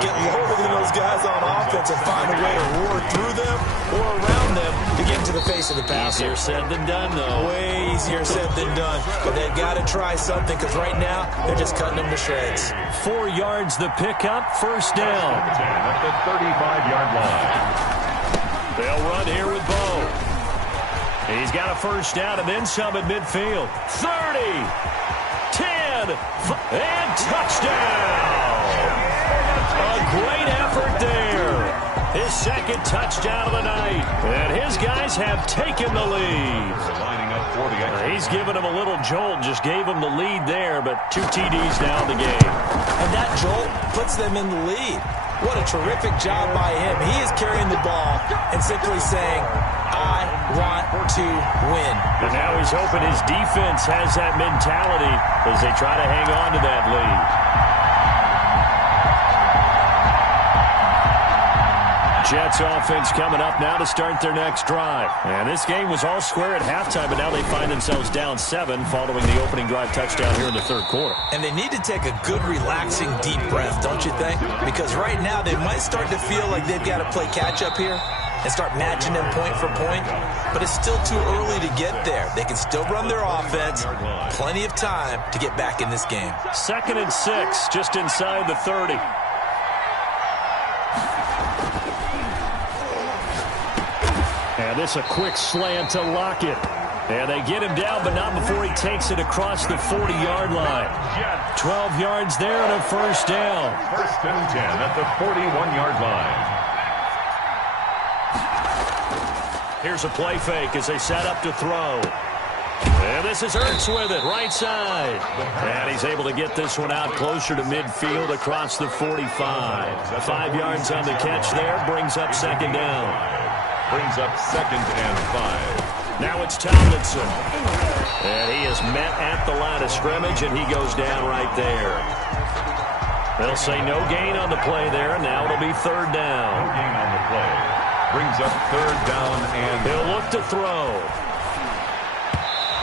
Get lower than those guys on offense and find a way to roar through them or around them to get into the face of the passer. Easier said than done, though. Way easier said than done. But they've got to try something because right now they're just cutting them to shreds. 4 yards the pickup, 1st down. At the 35-yard line. They'll run here with Bo. He's got a first down and then some at midfield. 30, 10, and touchdown. A great effort there. His second touchdown of the night. And his guys have taken the lead. He's given him a little jolt, just gave him the lead there, but 2 TDs now in the game. And that jolt puts them in the lead. What a terrific job by him. He is carrying the ball and simply saying, I want to win. And now he's hoping his defense has that mentality as they try to hang on to that lead. Jets offense coming up now to start their next drive. And this game was all square at halftime, but now they find themselves down 7 following the opening drive touchdown here in the third quarter. And they need to take a good, relaxing, deep breath, don't you think? Because right now they might start to feel like they've got to play catch-up here and start matching them point for point. But it's still too early to get there. They can still run their offense. Plenty of time to get back in this game. 2nd and 6, just inside the 30. And this a quick slant to Lockett. And they get him down, but not before he takes it across the 40-yard line. 12 yards there and a first down. 1st and 10 at the 41-yard line. Here's a play fake as they set up to throw. And this is Ertz with it, right side. And he's able to get this one out closer to midfield across the 45. 5 yards on the catch there, brings up 2nd down. Brings up 2nd and 5. Now it's Tomlinson. And he is met at the line of scrimmage, and he goes down right there. They'll say no gain on the play there. Now it'll be 3rd down. No gain on the play. Brings up 3rd down, and he'll look to throw.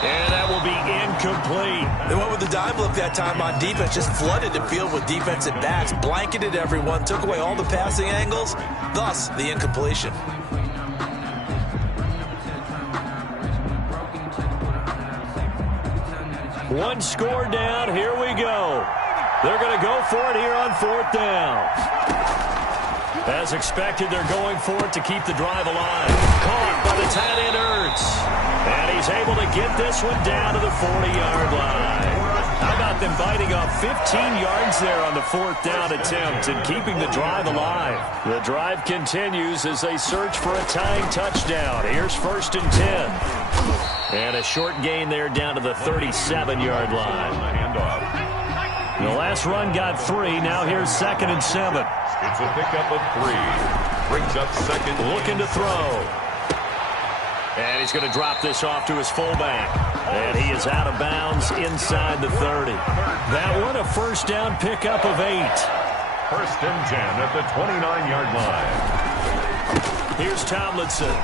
And that will be incomplete. They went with the dime look that time on defense, just flooded the field with defensive backs, blanketed everyone, took away all the passing angles, thus the incompletion. One score down. Here we go. They're going to go for it here on 4th down. As expected, they're going for it to keep the drive alive. Caught by the tight end Ertz. And he's able to get this one down to the 40-yard line. How about them biting off 15 yards there on the 4th down attempt and keeping the drive alive? The drive continues as they search for a tying touchdown. Here's 1st and 10. And a short gain there down to the 37-yard line. The last run got 3. Now here's 2nd and 7. It's a pickup of 3. Brings up 2nd. Looking to throw. And he's going to drop this off to his fullback. And he is out of bounds inside the 30. That one a first down pickup of 8. 1st and 10 at the 29-yard line. Here's Tomlinson.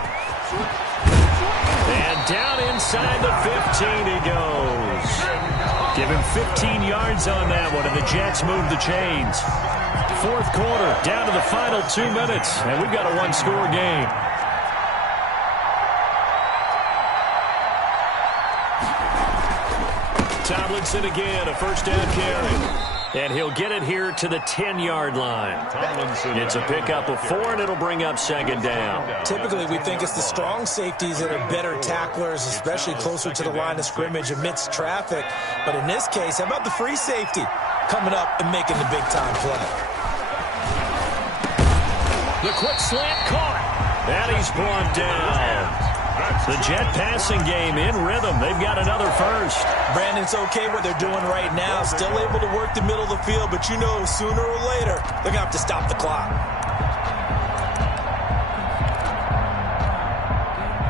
And down inside the 15 he goes. Give him 15 yards on that one, and the Jets move the chains. 4th quarter, down to the final 2 minutes, and we've got a 1-score game. Tomlinson again, a first down carry. And he'll get it here to the 10-yard line. It's a pickup of 4, and it'll bring up 2nd down. Typically, we think it's the strong safeties that are better tacklers, especially closer to the line of scrimmage amidst traffic. But in this case, how about the free safety coming up and making the big-time play? The quick slant caught. And he's brought down. The Jet passing game in rhythm. They've got another first. Brandon, it's okay what they're doing right now. Still able to work the middle of the field, but you know sooner or later they're going to have to stop the clock.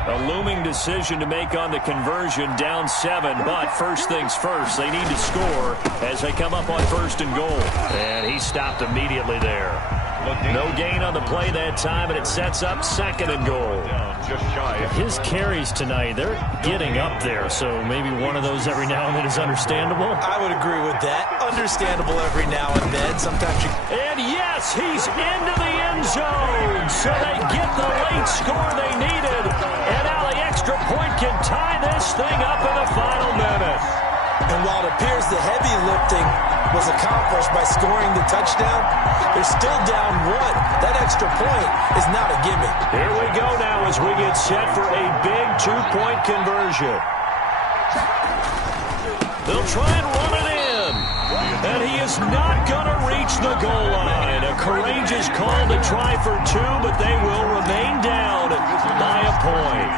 A looming decision to make on the conversion, down 7. But first things first, they need to score as they come up on 1st and goal. And he stopped immediately there. No gain on the play that time, and it sets up 2nd and goal. Just shy. His carries tonight, they're getting up there, so maybe one of those every now and then is understandable. I would agree with that. Understandable every now and then. Sometimes you... And yes, he's into the end zone, so they get the late score they needed. And now the extra point can tie this thing up in the final minute. And while it appears the heavy lifting was accomplished by scoring the touchdown. They're still down 1. That extra point is not a gimme. Here we go now as we get set for a big 2-point conversion. They'll try and run it in. And he is not going to reach the goal line. A courageous call to try for 2, but they will remain down by a point.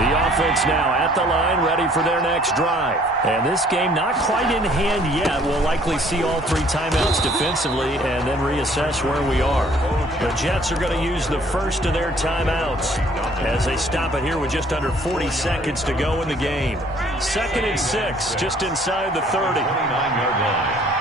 The offense now at the line, ready for their next drive. And this game not quite in hand yet. We'll likely see all 3 timeouts defensively and then reassess where we are. The Jets are going to use the first of their timeouts as they stop it here with just under 40 seconds to go in the game. 2nd and 6, just inside the 30. 29-yard line.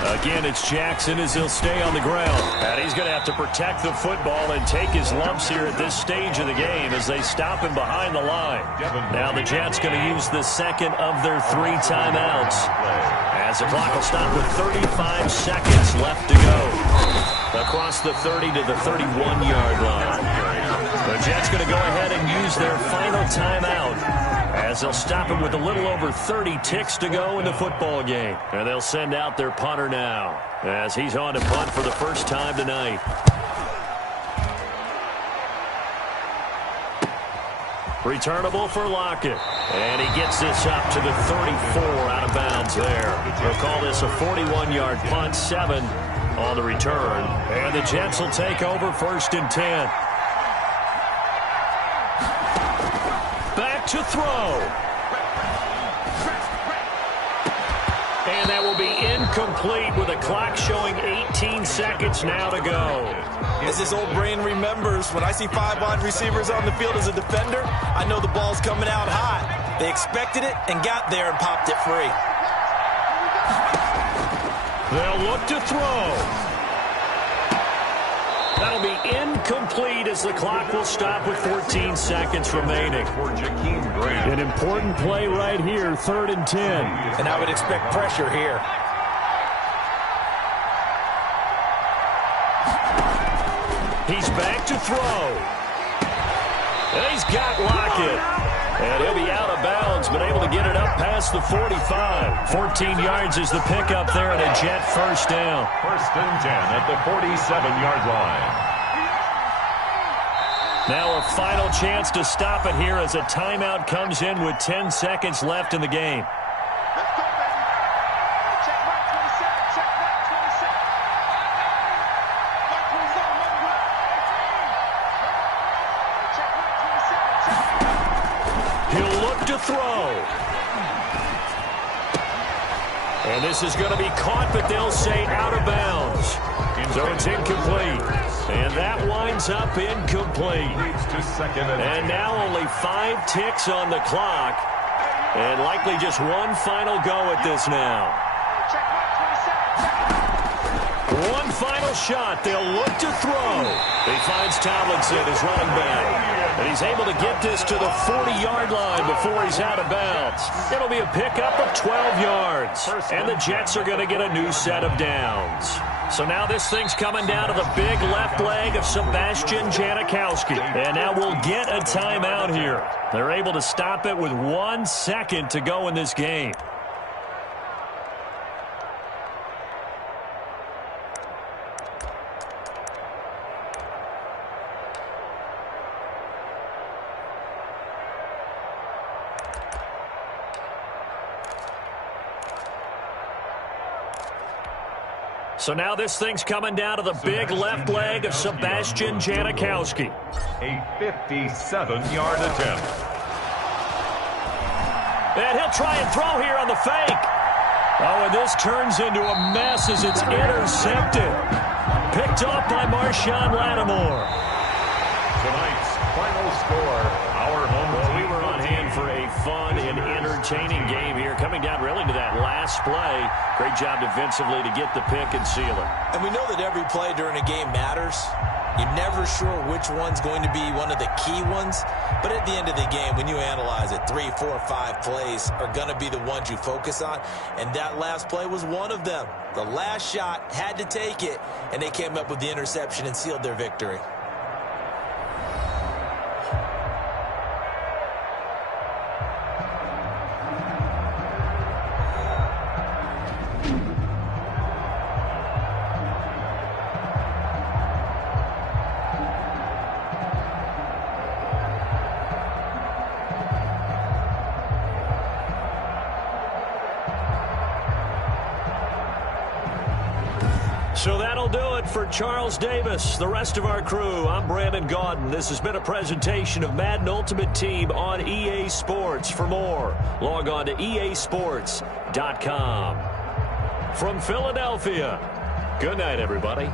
Again, it's Jackson as he'll stay on the ground. And he's going to have to protect the football and take his lumps here at this stage of the game as they stop him behind the line. Now the Jets going to use the second of their 3 timeouts as the clock will stop with 35 seconds left to go. Across the 30 to the 31-yard line. The Jets going to go ahead and use their final timeout as they'll stop him with a little over 30 ticks to go in the football game. And they'll send out their punter now as he's on to punt for the first time tonight. Returnable for Lockett. And he gets this up to the 34 out of bounds there. They'll call this a 41-yard punt, 7 on the return. And the Jets will take over 1st and 10. Back to throw. And that will be incomplete with a clock showing 18 seconds now to go. As this old brain remembers, when I see 5 wide receivers on the field as a defender, I know the ball's coming out hot. They expected it and got there and popped it free. They'll look to throw. That'll be incomplete as the clock will stop with 14 seconds remaining. An important play right here, 3rd and 10. And I would expect pressure here. He's back to throw. And he's got Lockett. And he'll be out of bounds, but able to get it up past the 45. 14 yards is the pickup there and a Jet first down. 1st and 10 at the 47-yard line. Now a final chance to stop it here as a timeout comes in with 10 seconds left in the game. Let's go, baby. Check right 27. Check right 27. Right 27. Check right 27. Check. He'll look to throw. And this is going to be caught, but they'll say out of bounds. So it's incomplete. And that winds up incomplete. And now only 5 ticks on the clock. And likely just one final go at this now. One final shot. They'll look to throw. He finds Tomlinson, his running back. And he's able to get this to the 40-yard line before he's out of bounds. It'll be a pickup of 12 yards. And the Jets are going to get a new set of downs. So now this thing's coming down to the big left leg of Sebastian Janikowski. And now we'll get a timeout here. They're able to stop it with 1 second to go in this game. So now this thing's coming down to the big left leg of Sebastian Janikowski. A 57-yard attempt. And he'll try and throw here on the fake. Oh, and this turns into a mess as it's intercepted. Picked off by Marshawn Lattimore. Tonight's final score, our home team. We were on hand for a fun and entertaining game here. Coming down really to that last play. Great job defensively to get the pick and seal it. And we know that every play during a game matters. You're never sure which one's going to be one of the key ones. But at the end of the game, when you analyze it, 3, 4, 5 plays are going to be the ones you focus on. And that last play was one of them. The last shot had to take it, and they came up with the interception and sealed their victory. That'll do it for Charles Davis, the rest of our crew. I'm Brandon Gaudin. This has been a presentation of Madden Ultimate Team on EA Sports. For more, log on to easports.com. From Philadelphia, good night, everybody.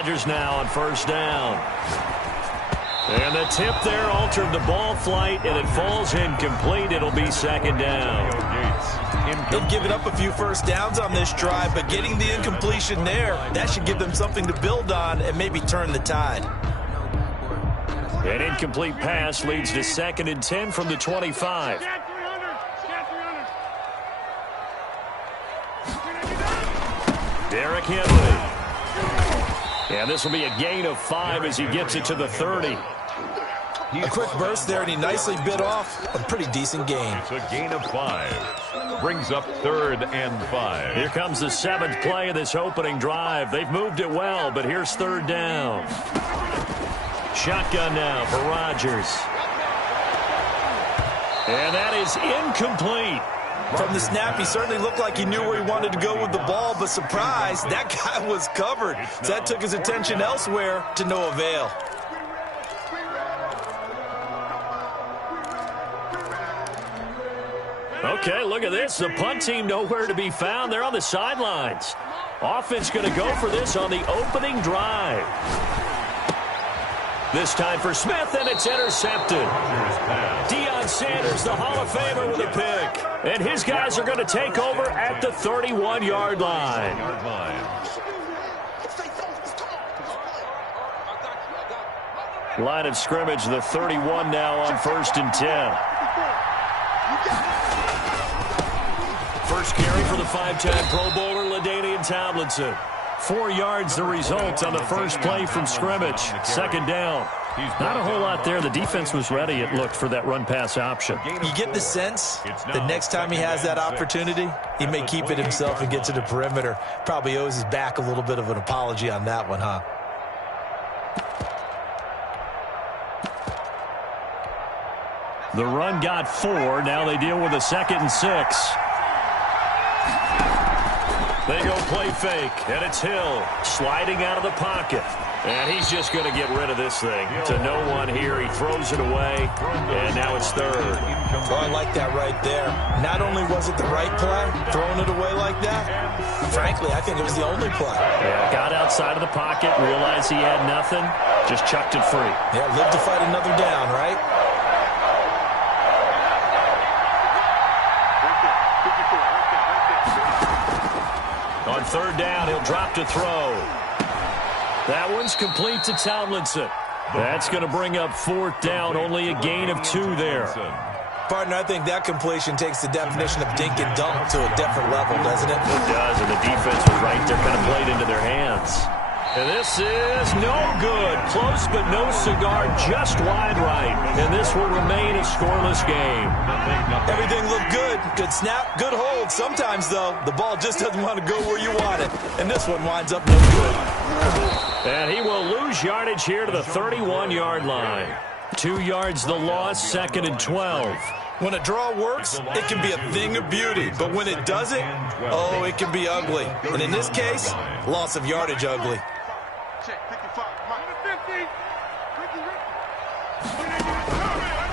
Rodgers now on first down. And the tip there altered the ball flight, and it falls incomplete. It'll be second down. They've given up a few first downs on this drive, but getting the incompletion there, that should give them something to build on and maybe turn the tide. An incomplete pass leads to 2nd and 10 from the 25. Derrick Henry. And this will be a gain of 5 as he gets it to the 30. A quick burst there, and he nicely bit off a pretty decent gain. It's a gain of 5. Brings up 3rd and 5. Here comes the 7th play of this opening drive. They've moved it well, but here's 3rd down. Shotgun now for Rodgers. And that is incomplete. From the snap, he certainly looked like he knew where he wanted to go with the ball, but surprise, that guy was covered. So that took his attention elsewhere to no avail. Okay, look at this. The punt team nowhere to be found. They're on the sidelines. Offense going to go for this on the opening drive. This time for Smith, and it's intercepted. Deion Sanders, the Hall of Famer, with a pick. And his guys are going to take over at the 31-yard line. Line of scrimmage, the 31 now on 1st and 10. First carry for the 5-time Pro Bowler, LaDainian Tomlinson. 4 yards the result on the first play from scrimmage. 2nd down. Not a whole lot there. The defense was ready, it looked, for that run-pass option. You get the sense the next time he has that opportunity, he may keep it himself and get to the perimeter. Probably owes his back a little bit of an apology on that one, huh? The run got 4. Now they deal with a 2nd and 6. They go play fake, and it's Hill sliding out of the pocket. And he's just going to get rid of this thing to no one here. He throws it away, and now it's 3rd. Oh, I like that right there. Not only was it the right play, throwing it away like that, frankly, I think it was the only play. Yeah, got outside of the pocket, realized he had nothing, just chucked it free. Yeah, live to fight another down, right? On 3rd down, he'll drop to throw. That one's complete to Tomlinson. That's going to bring up 4th down, only a gain of 2 there. Partner, I think that completion takes the definition of dink and dunk to a different level, doesn't it? It does, and the defense was right there, kind of played into their hands. And this is no good. Close, but no cigar, just wide right. And this will remain a scoreless game. Everything looked good. Good snap, good hold. Sometimes, though, the ball just doesn't want to go where you want it. And this one winds up no good. And he will lose yardage here to the 31-yard line. 2 yards the loss, 2nd and 12. When a draw works, it can be a thing of beauty. But when it doesn't, oh, it can be ugly. And in this case, loss of yardage ugly.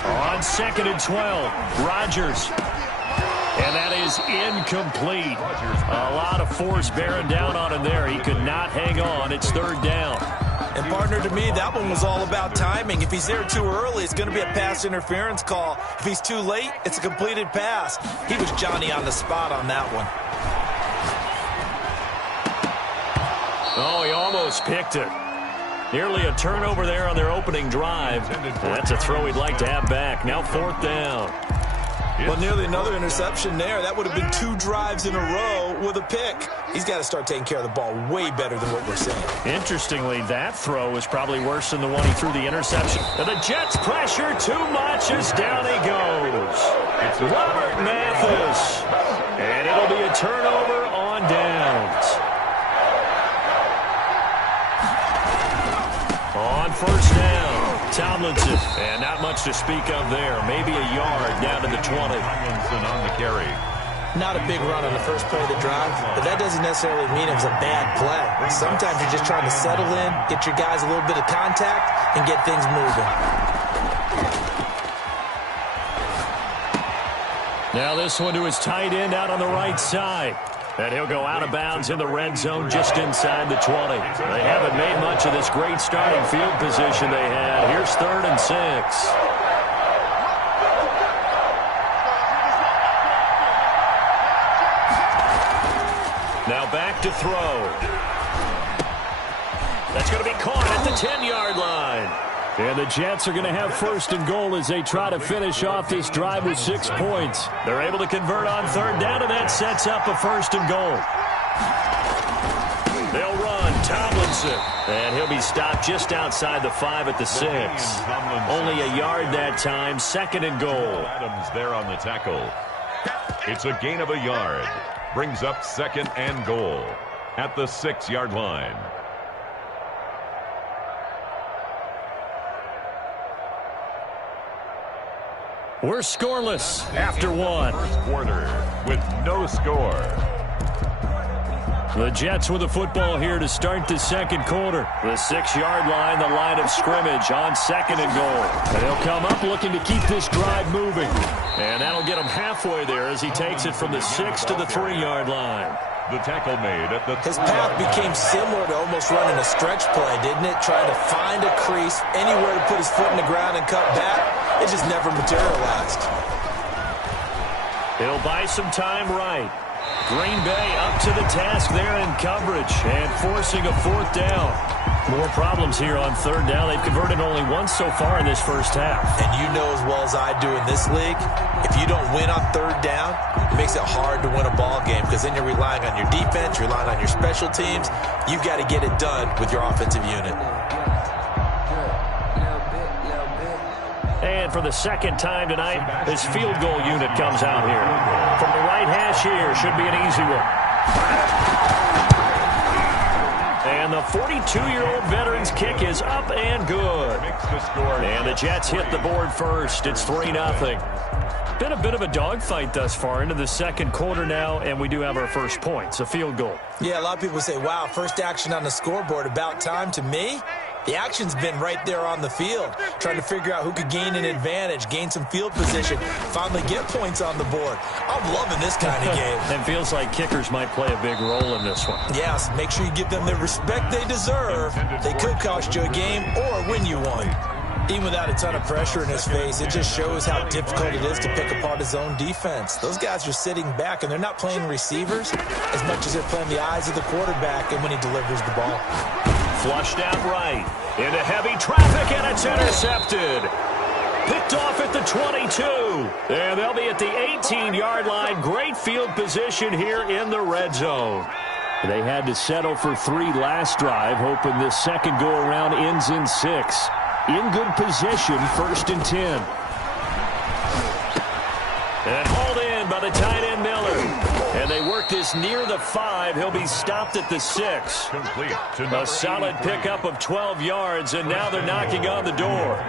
On 2nd and 12, Rodgers. And that is incomplete. A lot of force bearing down on him there. He could not hang on. It's 3rd down. And, partner, to me, that one was all about timing. If he's there too early, it's going to be a pass interference call. If he's too late, it's a completed pass. He was Johnny on the spot on that one. Oh, he almost picked it. Nearly a turnover there on their opening drive. That's a throw he'd like to have back. Now 4th down. Well, nearly another interception there. That would have been 2 drives in a row with a pick. He's got to start taking care of the ball way better than what we're seeing. Interestingly, that throw is probably worse than the one he threw the interception. And the Jets pressure too much as down he goes. It's Robert Mathis. And it'll be a turnover on downs. On 1st down, Tomlinson. And not much to speak of there. Maybe a yard down to the 20. Tomlinson on the carry. Not a big run on the first play of the drive, but that doesn't necessarily mean it was a bad play. Sometimes you're just trying to settle in, get your guys a little bit of contact, and get things moving. Now this one to his tight end out on the right side. And he'll go out of bounds in the red zone just inside the 20. They haven't made much of this great starting field position they had. Here's 3rd and 6. Now back to throw. That's going to be caught at the 10-yard line. And the Jets are going to have 1st and goal as they try to finish off this drive with 6 points. They're able to convert on 3rd down, and that sets up a 1st and goal. They'll run. Tomlinson. And he'll be stopped just outside the 5 at the 6. Only a yard that time. 2nd and goal. Adams there on the tackle. It's a gain of a yard. Brings up 2nd and goal at the 6-yard line. We're scoreless after 1. First quarter with no score. The Jets with the football here to start the 2nd quarter. The 6-yard line, the line of scrimmage on 2nd and goal. And he'll come up looking to keep this drive moving. And that'll get him halfway there as he takes it from the 6 to the 3-yard line. The tackle made at the... His path became similar to almost running a stretch play, didn't it? Trying to find a crease, anywhere to put his foot in the ground and cut back. It just never materialized. He'll buy some time right. Green Bay up to the task there in coverage and forcing a 4th down. More problems here on 3rd down. They've converted only once so far in this first half. And you know as well as I do in this league, if you don't win on 3rd down, it makes it hard to win a ball game because then you're relying on your defense, you're relying on your special teams. You've got to get it done with your offensive unit. And for the 2nd time tonight, this field goal unit comes out here. From the right hash here, should be an easy one. And the 42-year-old veteran's kick is up and good. And the Jets hit the board first. It's 3-0. Been a bit of a dogfight thus far into the 2nd quarter now, and we do have our first points, a field goal. Yeah, a lot of people say, wow, first action on the scoreboard, about time. To me, the action's been right there on the field, trying to figure out who could gain an advantage, gain some field position, finally get points on the board. I'm loving this kind of game. And feels like kickers might play a big role in this one. Yes, make sure you give them the respect they deserve. They could cost you a game or win you one. Even without a ton of pressure in his face, it just shows how difficult it is to pick apart his own defense. Those guys are sitting back, and they're not playing receivers as much as they're playing the eyes of the quarterback and when he delivers the ball. Flushed out right. Into heavy traffic, and it's intercepted. Picked off at the 22. And they'll be at the 18-yard line. Great field position here in the red zone. They had to settle for 3 last drive, hoping this 2nd go-around ends in 6. In good position, 1st and 10. And hauled in by the tight end Miller. And they work this near the 5. He'll be stopped at the 6. Complete to A solid pickup of 12 yards, and now they're knocking on the door.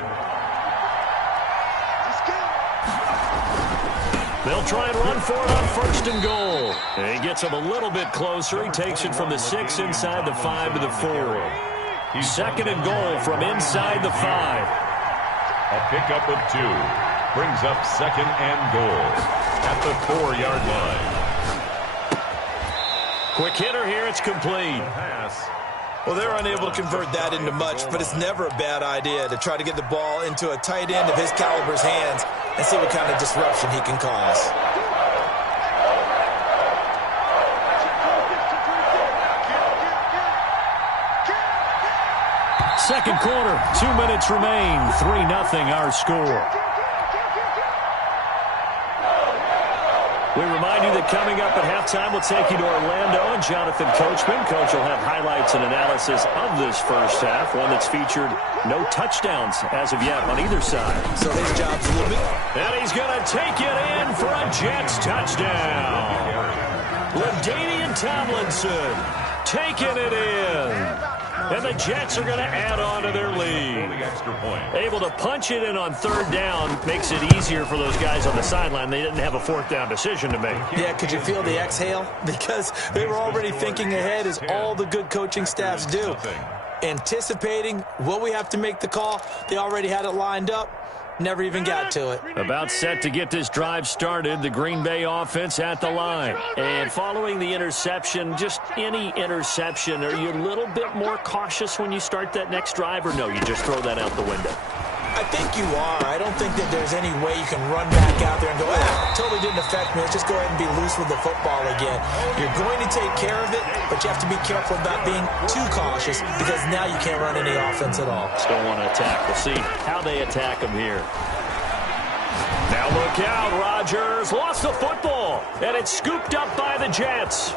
They'll try and run for it on 1st and goal. And he gets him a little bit closer. He takes it from the 6 inside the 5 to the 4. 2nd and goal from inside the 5. A pickup of 2. Brings up 2nd and goal at the 4-yard line. Quick hitter here. It's complete. Well, they're unable to convert that into much, but it's never a bad idea to try to get the ball into a tight end of his caliber's hands and see what kind of disruption he can cause. 2nd quarter, 2 minutes remain. 3-0 our score. We remind you that coming up at halftime, we'll take you to Orlando and Jonathan Coachman. Coach will have highlights and analysis of this first half, one that's featured no touchdowns as of yet on either side. So his job's a little bit. And he's going to take it in for a Jets touchdown. LaDainian Tomlinson taking it in. And the Jets are going to add on to their lead. Able to punch it in on 3rd down makes it easier for those guys on the sideline. They didn't have a 4th down decision to make. Yeah, could you feel the exhale? Because they were already thinking ahead, as all the good coaching staffs do. Anticipating, will we have to make the call? They already had it lined up. Never even got to it. About set to get this drive started, the Green Bay offense at the line. And following the interception, just any interception, are you a little bit more cautious when you start that next drive, or no, you just throw that out the window? I think you are. I don't think that there's any way you can run back out there and go, totally didn't affect me. Let's just go ahead and be loose with the football again. You're going to take care of it, but you have to be careful about being too cautious because now you can't run any offense at all. Still want to attack. We'll see how they attack him here. Now look out. Rodgers lost the football, and it's scooped up by the Jets.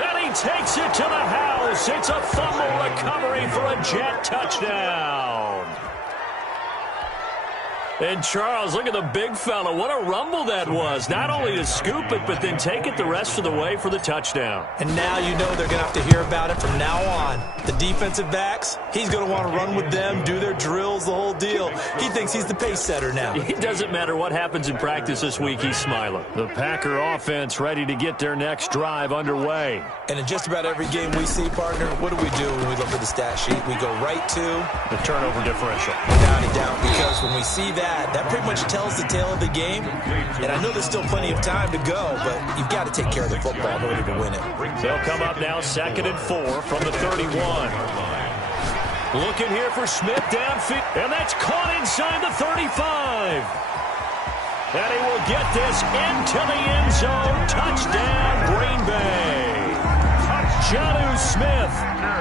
And he takes it to the house. It's a fumble recovery for a Jet touchdown. And Charles, look at the big fella. What a rumble that was. Not only to scoop it, but then take it the rest of the way for the touchdown. And now you know they're going to have to hear about it from now on. The defensive backs, he's going to want to run with them, do their drills, the whole deal. He thinks he's the pace setter now. It doesn't matter what happens in practice this week, he's smiling. The Packer offense ready to get their next drive underway. And in just about every game we see, partner, what do we do when we look at the stat sheet? We go right to the turnover differential. Without a doubt, because when we see that pretty much tells the tale of the game. And I know there's still plenty of time to go, but you've got to take care of the football in order to win it. They'll come up now 2nd and 4 from the 31. Looking here for Smith downfield, and that's caught inside the 35. And he will get this into the end zone. Touchdown, Green Bay. Jonnu Smith,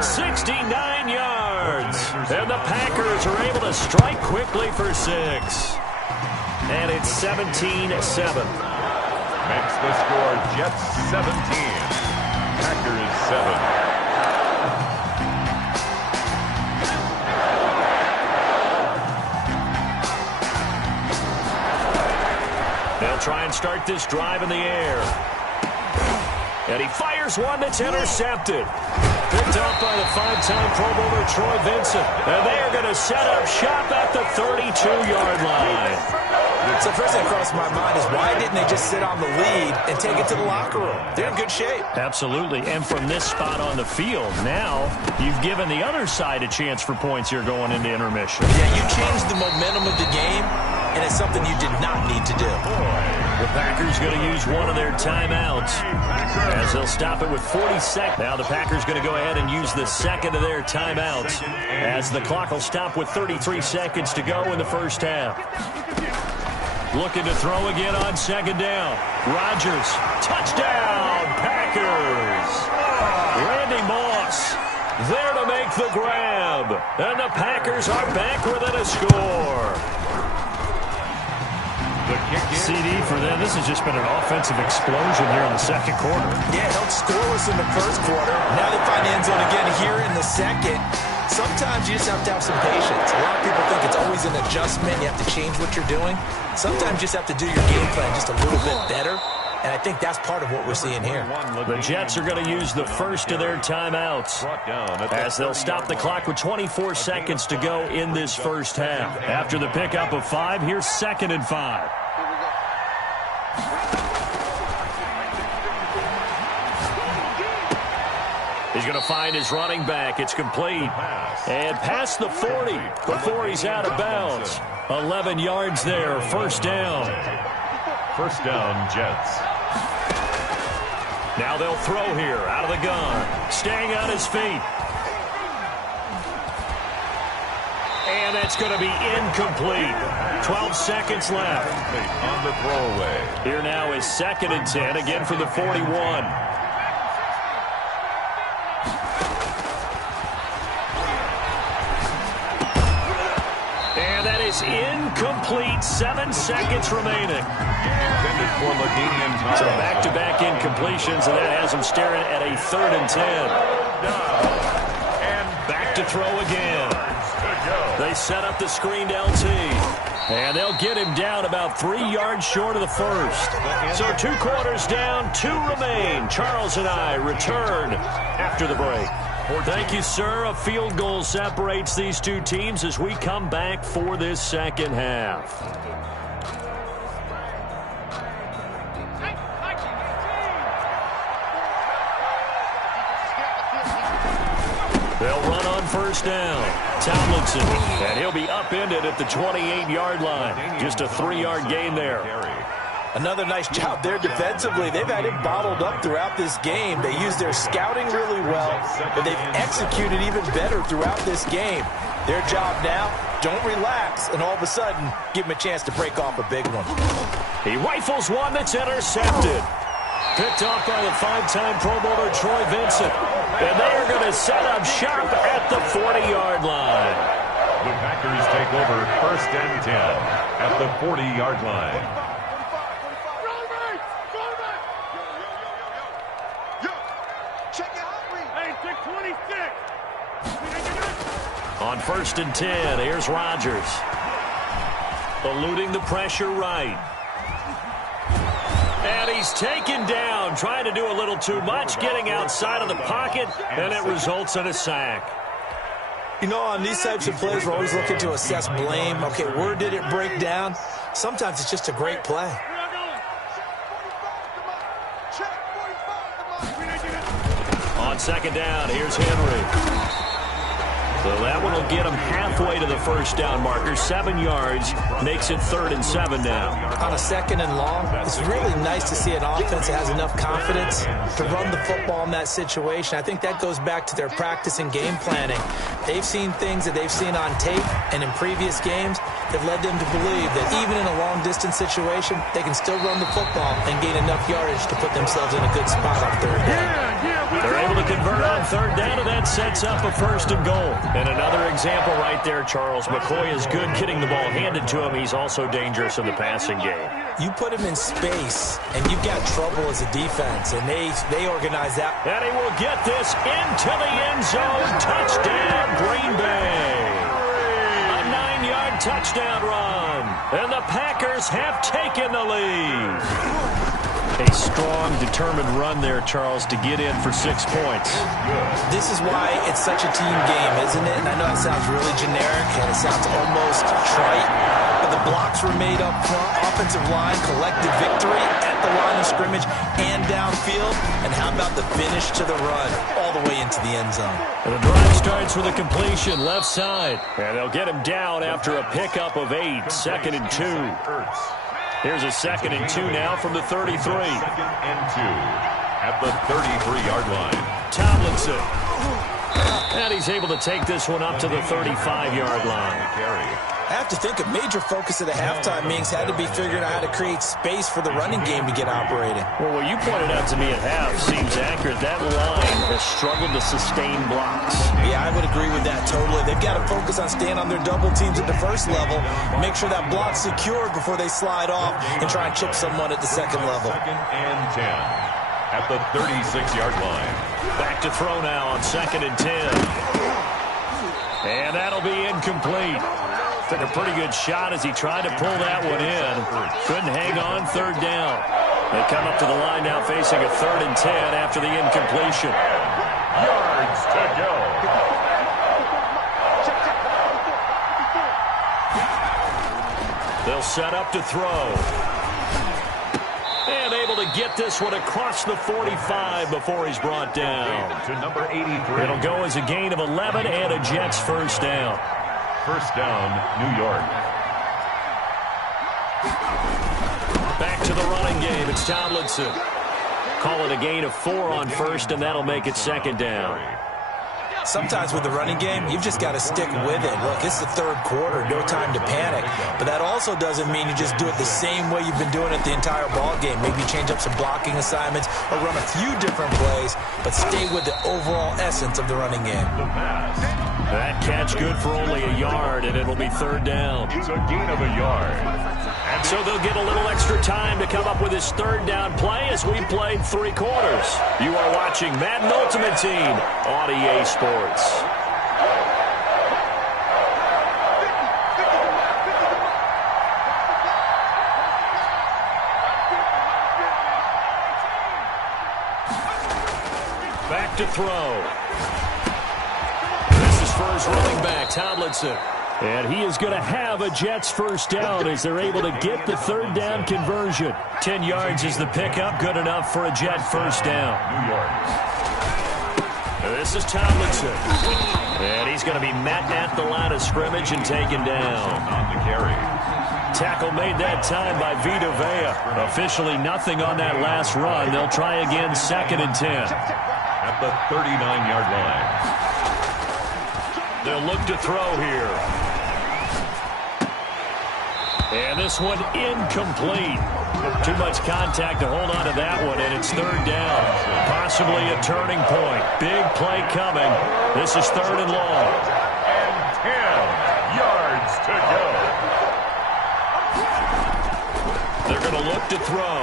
69 yards. And the Packers are able to strike quickly for 6. And it's 17-7. Makes the score Jets 17. Packers 7. They'll try and start this drive in the air. And he fires one that's intercepted. Picked up by the 5-time Pro Bowler Troy Vincent. And they are going to set up shop at the 32-yard line. So first thing that crossed my mind is why didn't they just sit on the lead and take it to the locker room? They're in good shape. Absolutely. And from this spot on the field, now you've given the other side a chance for points here going into intermission. Yeah, you changed the momentum of the game, and it's something you did not need to do. The Packers going to use one of their timeouts as they'll stop it with 40 seconds. Now the Packers going to go ahead and use the second of their timeouts as the clock will stop with 33 seconds to go in the first half. Looking to throw again on 2nd down. Rodgers, touchdown, Packers. Randy Moss there to make the grab. And the Packers are back within a score. CD for them. This has just been an offensive explosion here in the second quarter. Yeah, held scoreless in the first quarter. Now they find the end zone again here in the second. Sometimes you just have to have some patience. A lot of people think it's always an adjustment. You have to change what you're doing. Sometimes you just have to do your game plan just a little bit better. And I think that's part of what we're seeing here. The Jets are going to use the first of their timeouts as they'll stop the clock with 24 seconds to go in this first half. After the pickup of 5, here's 2nd and 5. He's going to find his running back. It's complete. And past the 40 before he's out of bounds. 11 yards there. First down. First down, Jets. Now they'll throw here out of the gun. Staying on his feet. And that's going to be incomplete. 12 seconds left. On the throwaway. Here now is 2nd and 10, again for the 41. And that is incomplete. 7 seconds remaining. Intended for Ladinian Thomas. So back-to-back incompletions, and that has him staring at a 3rd and 10. And back to throw again. They set up the screened LT. And they'll get him down about 3 yards short of the first. So 2 quarters down, 2 remain. Charles and I return after the break. Thank you, sir. A field goal separates these two teams as we come back for this second half. They'll run on first down. Tomlinson, and he'll be upended at the 28-yard line. Just a 3-yard gain there. Another nice job there defensively. They've had him bottled up throughout this game. They used their scouting really well, but they've executed even better throughout this game. Their job now, don't relax, and all of a sudden, give him a chance to break off a big one. He rifles one that's intercepted. Picked off by the 5-time Pro Bowler Troy Vincent. And they are going to set up shop at the 40-yard line. The Packers take over 1st and 10 at the 40-yard line. On 1st and 10, here's Rodgers. Eluding the pressure right. And he's taken down, trying to do a little too much, getting outside of the pocket, and it results in a sack. You know, on these types of plays, we're always looking to assess blame. Okay, where did it break down? Sometimes it's just a great play. On 2nd down, here's Henry. So that one will get him halfway to the first down marker. 7 yards makes it 3rd and 7 now. On a 2nd and long, it's really nice to see an offense that has enough confidence to run the football in that situation. I think that goes back to their practice and game planning. They've seen things that they've seen on tape and in previous games that led them to believe that even in a long-distance situation, they can still run the football and gain enough yardage to put themselves in a good spot on 3rd down. They're able to convert on 3rd down, and that sets up a 1st and goal. And another example right there, Charles. McCoy is good getting the ball handed to him. He's also dangerous in the passing game. You put him in space, and you've got trouble as a defense, and they organize that. And he will get this into the end zone. Touchdown, Green Bay. A 9-yard touchdown run. And the Packers have taken the lead. A strong, determined run there, Charles, to get in for 6 points. This is why it's such a team game, isn't it? And I know it sounds really generic, and it sounds almost trite, but the blocks were made up front. Offensive line, collective victory at the line of scrimmage and downfield. And how about the finish to the run all the way into the end zone? And the drive starts with a completion left side. And they'll get him down after a pickup of 8. 2nd and 2. Here's a 2nd and 2 now from the 33. 2nd and 2 at the 33-yard line. Tomlinson. And he's able to take this one up to the 35-yard line. I have to think a major focus of the halftime meetings had to be figuring out how to create space for the running game to get operating. Well, what you pointed out to me at half seems accurate. That line has struggled to sustain blocks. Yeah, I would agree with that totally. They've got to focus on staying on their double teams at the first level, make sure that block's secured before they slide off and try and chip someone at the second level. 2nd and 10 at the 36-yard line. Back to throw now on 2nd and 10. And that'll be incomplete. Took a pretty good shot as he tried to pull that one in. Couldn't hang on 3rd down. They come up to the line now facing a 3rd and 10 after the incompletion. Yards to go. They'll set up to throw. And able to get this one across the 45 before he's brought down. To number 83. It'll go as a gain of 11 and a Jets 1st down. 1st down, New York. Back to the running game. It's Tomlinson. Call it a gain of 4 on 1st, and that'll make it 2nd down. Sometimes with the running game, you've just got to stick with it. Look, it's the 3rd quarter, no time to panic. But that also doesn't mean you just do it the same way you've been doing it the entire ball game. Maybe change up some blocking assignments or run a few different plays, but stay with the overall essence of the running game. The pass. That catch good for only a yard, and it'll be 3rd down. It's a gain of a yard. And so they'll get a little extra time to come up with his 3rd down play as we played 3 quarters. You are watching Madden Ultimate Team on EA Sports. Back to throw. This is for his running back, Tomlinson. And he is going to have a Jets 1st down as they're able to get the 3rd down conversion. 10 yards is the pickup, good enough for a Jet 1st down. New York. This is Tomlinson. And he's going to be met at the line of scrimmage and taken down. On the carry. Tackle made that time by Vita Vea. Officially nothing on that last run. They'll try again, 2nd and 10. At the 39-yard line. They'll look to throw here. And this one incomplete. Too much contact to hold on to that one, and it's 3rd down. Possibly a turning point. Big play coming. This is 3rd and long. And 10 yards to go. They're going to look to throw.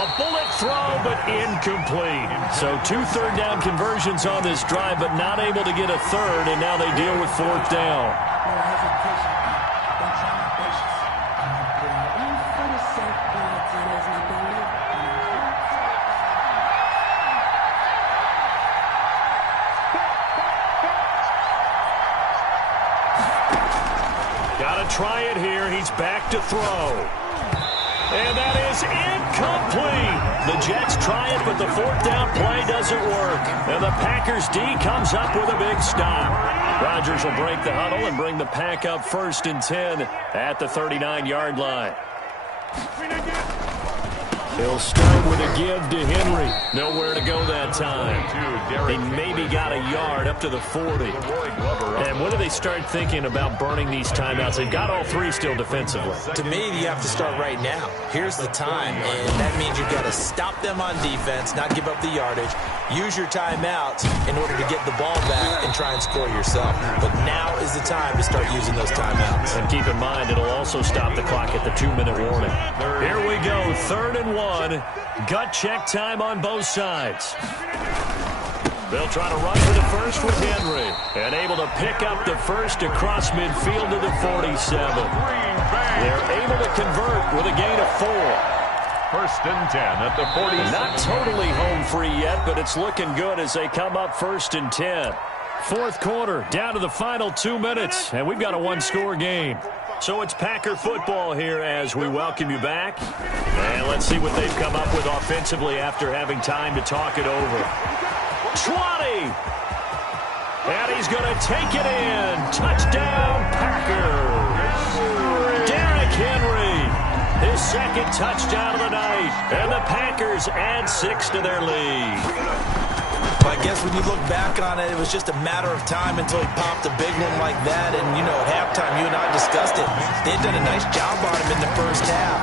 A bullet throw, but incomplete. So 2 third-down conversions on this drive, but not able to get a third, and now they deal with 4th down. Try it here. He's back to throw. And that is incomplete. The Jets try it, but the 4th down play doesn't work. And the Packers D comes up with a big stop. Rodgers will break the huddle and bring the Pack up 1st and 10 at the 39-yard line. He'll start with a give to Henry. Nowhere to go that time. He maybe got a yard up to the 40. And when do they start thinking about burning these timeouts? They've got all 3 still defensively. To me, you have to start right now. Here's the time, and that means you've got to stop them on defense, not give up the yardage. Use your timeouts in order to get the ball back and try and score yourself. But now is the time to start using those timeouts. And keep in mind, it'll also stop the clock at the 2-minute warning. Here we go, 3rd and 1. Gut check time on both sides. They'll try to run for the first with Henry. And able to pick up the first across midfield to the 47. They're able to convert with a gain of 4. 1st and 10 at the 47. Not totally home free yet, but it's looking good as they come up 1st and 10. 4th quarter, down to the final 2 minutes, and we've got a 1-score game. So it's Packer football here as we welcome you back. And let's see what they've come up with offensively after having time to talk it over. 20! And he's going to take it in. Touchdown, Packers! Derrick Henry, his 2nd touchdown of the night. And the Packers add 6 to their lead. I guess when you look back on it, it was just a matter of time until he popped a big one like that. And, you know, at halftime, you and I discussed it. They had done a nice job on him in the first half.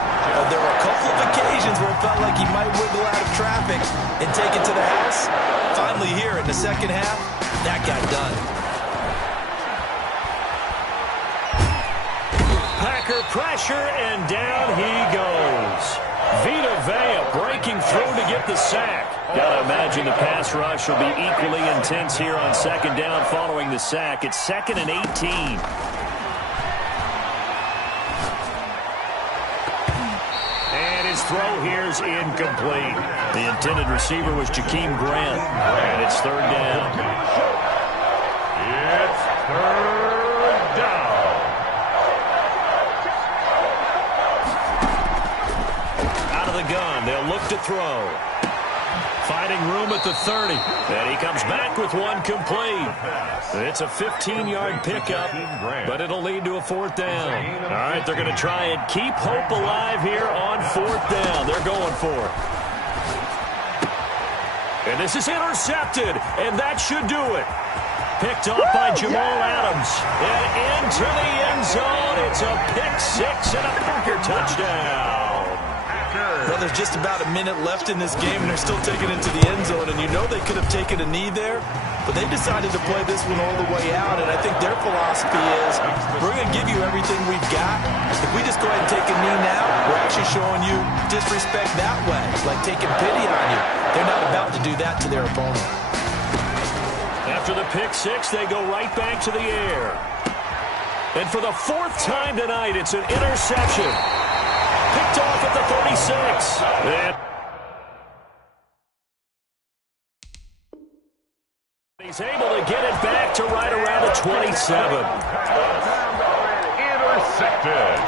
There were a couple of occasions where it felt like he might wiggle out of traffic and take it to the house. Finally here in the 2nd half, that got done. Packer pressure, and down he goes. Vita Vea breaking through to get the sack. Got to imagine the pass rush will be equally intense here on 2nd down following the sack. It's 2nd and 18. And his throw here is incomplete. The intended receiver was Jakeem Grant. And it's 3rd down. It's 3rd down. Out of the gun, they'll look to throw. Finding room at the 30. And he comes back with one complete. It's a 15-yard pickup, but it'll lead to a 4th down. All right, they're going to try and keep hope alive here on 4th down. They're going for it. And this is intercepted, and that should do it. Picked off by Jamal Adams. And into the end zone. It's a pick-6 and a Packer touchdown. Well, there's just about a minute left in this game, and they're still taking it to the end zone. And you know they could have taken a knee there, but they decided to play this one all the way out. And I think their philosophy is, we're going to give you everything we've got. If we just go ahead and take a knee now, we're actually showing you disrespect that way, like taking pity on you. They're not about to do that to their opponent. After the pick-6, they go right back to the air. And for the 4th time tonight, it's an interception. Picked off at the 36. And he's able to get it back to right around the 27. Intercepted.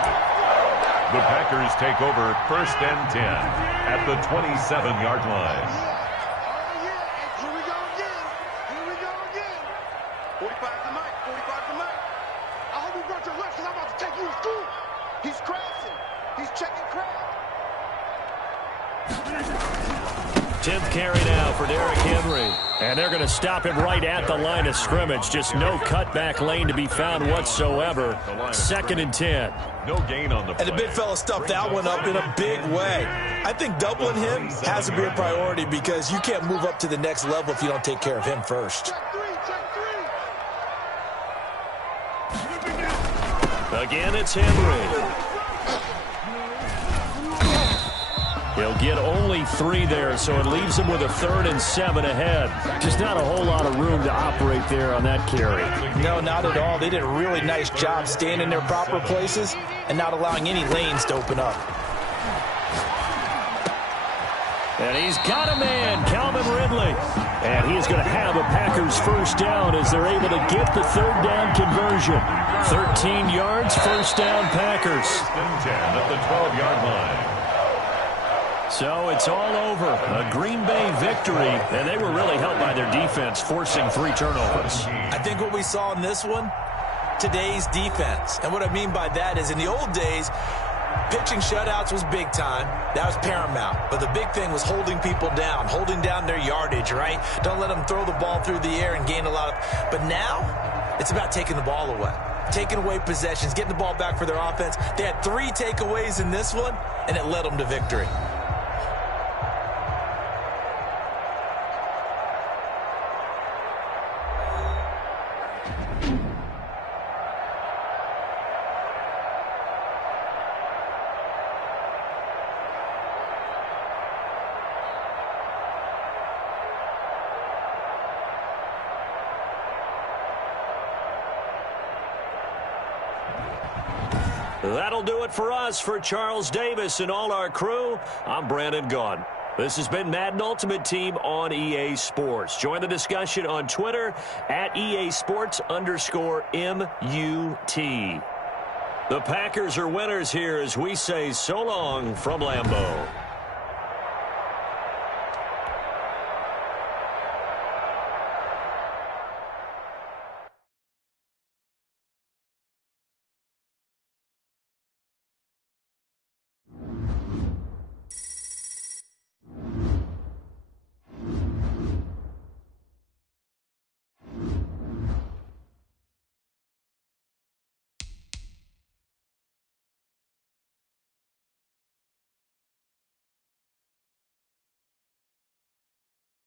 The Packers take over 1st and 10 at the 27-yard line. 10th carry now for Derrick Henry. And they're going to stop him right at the line of scrimmage. Just no cutback lane to be found whatsoever. 2nd and 10. No gain on the play. And the big fella stuffed that one up in a big way. I think doubling him has to be a priority because you can't move up to the next level if you don't take care of him first. Check three. Again, it's Henry. He'll get only 3 there, so it leaves him with a 3rd and 7 ahead. Just not a whole lot of room to operate there on that carry. No, not at all. They did a really nice job staying in their proper places and not allowing any lanes to open up. And he's got a man, Calvin Ridley. And he is going to have a Packers first down as they're able to get the 3rd down conversion. 13 yards, first down Packers. 10 at the 12-yard line. So it's all over. A Green Bay victory, and they were really helped by their defense, forcing 3 turnovers. I think what we saw in this one, today's defense. And what I mean by that is in the old days, pitching shutouts was big time. That was paramount. But the big thing was holding people down, holding down their yardage, right? Don't let them throw the ball through the air and gain a lot of... But now, it's about taking the ball away. Taking away possessions, getting the ball back for their offense. They had 3 takeaways in this one, and it led them to victory. That'll do it for us. For Charles Davis and all our crew, I'm Brandon Gaudin. This has been Madden Ultimate Team on EA Sports. Join the discussion on Twitter at EASports_MUT. The Packers are winners here as we say so long from Lambeau.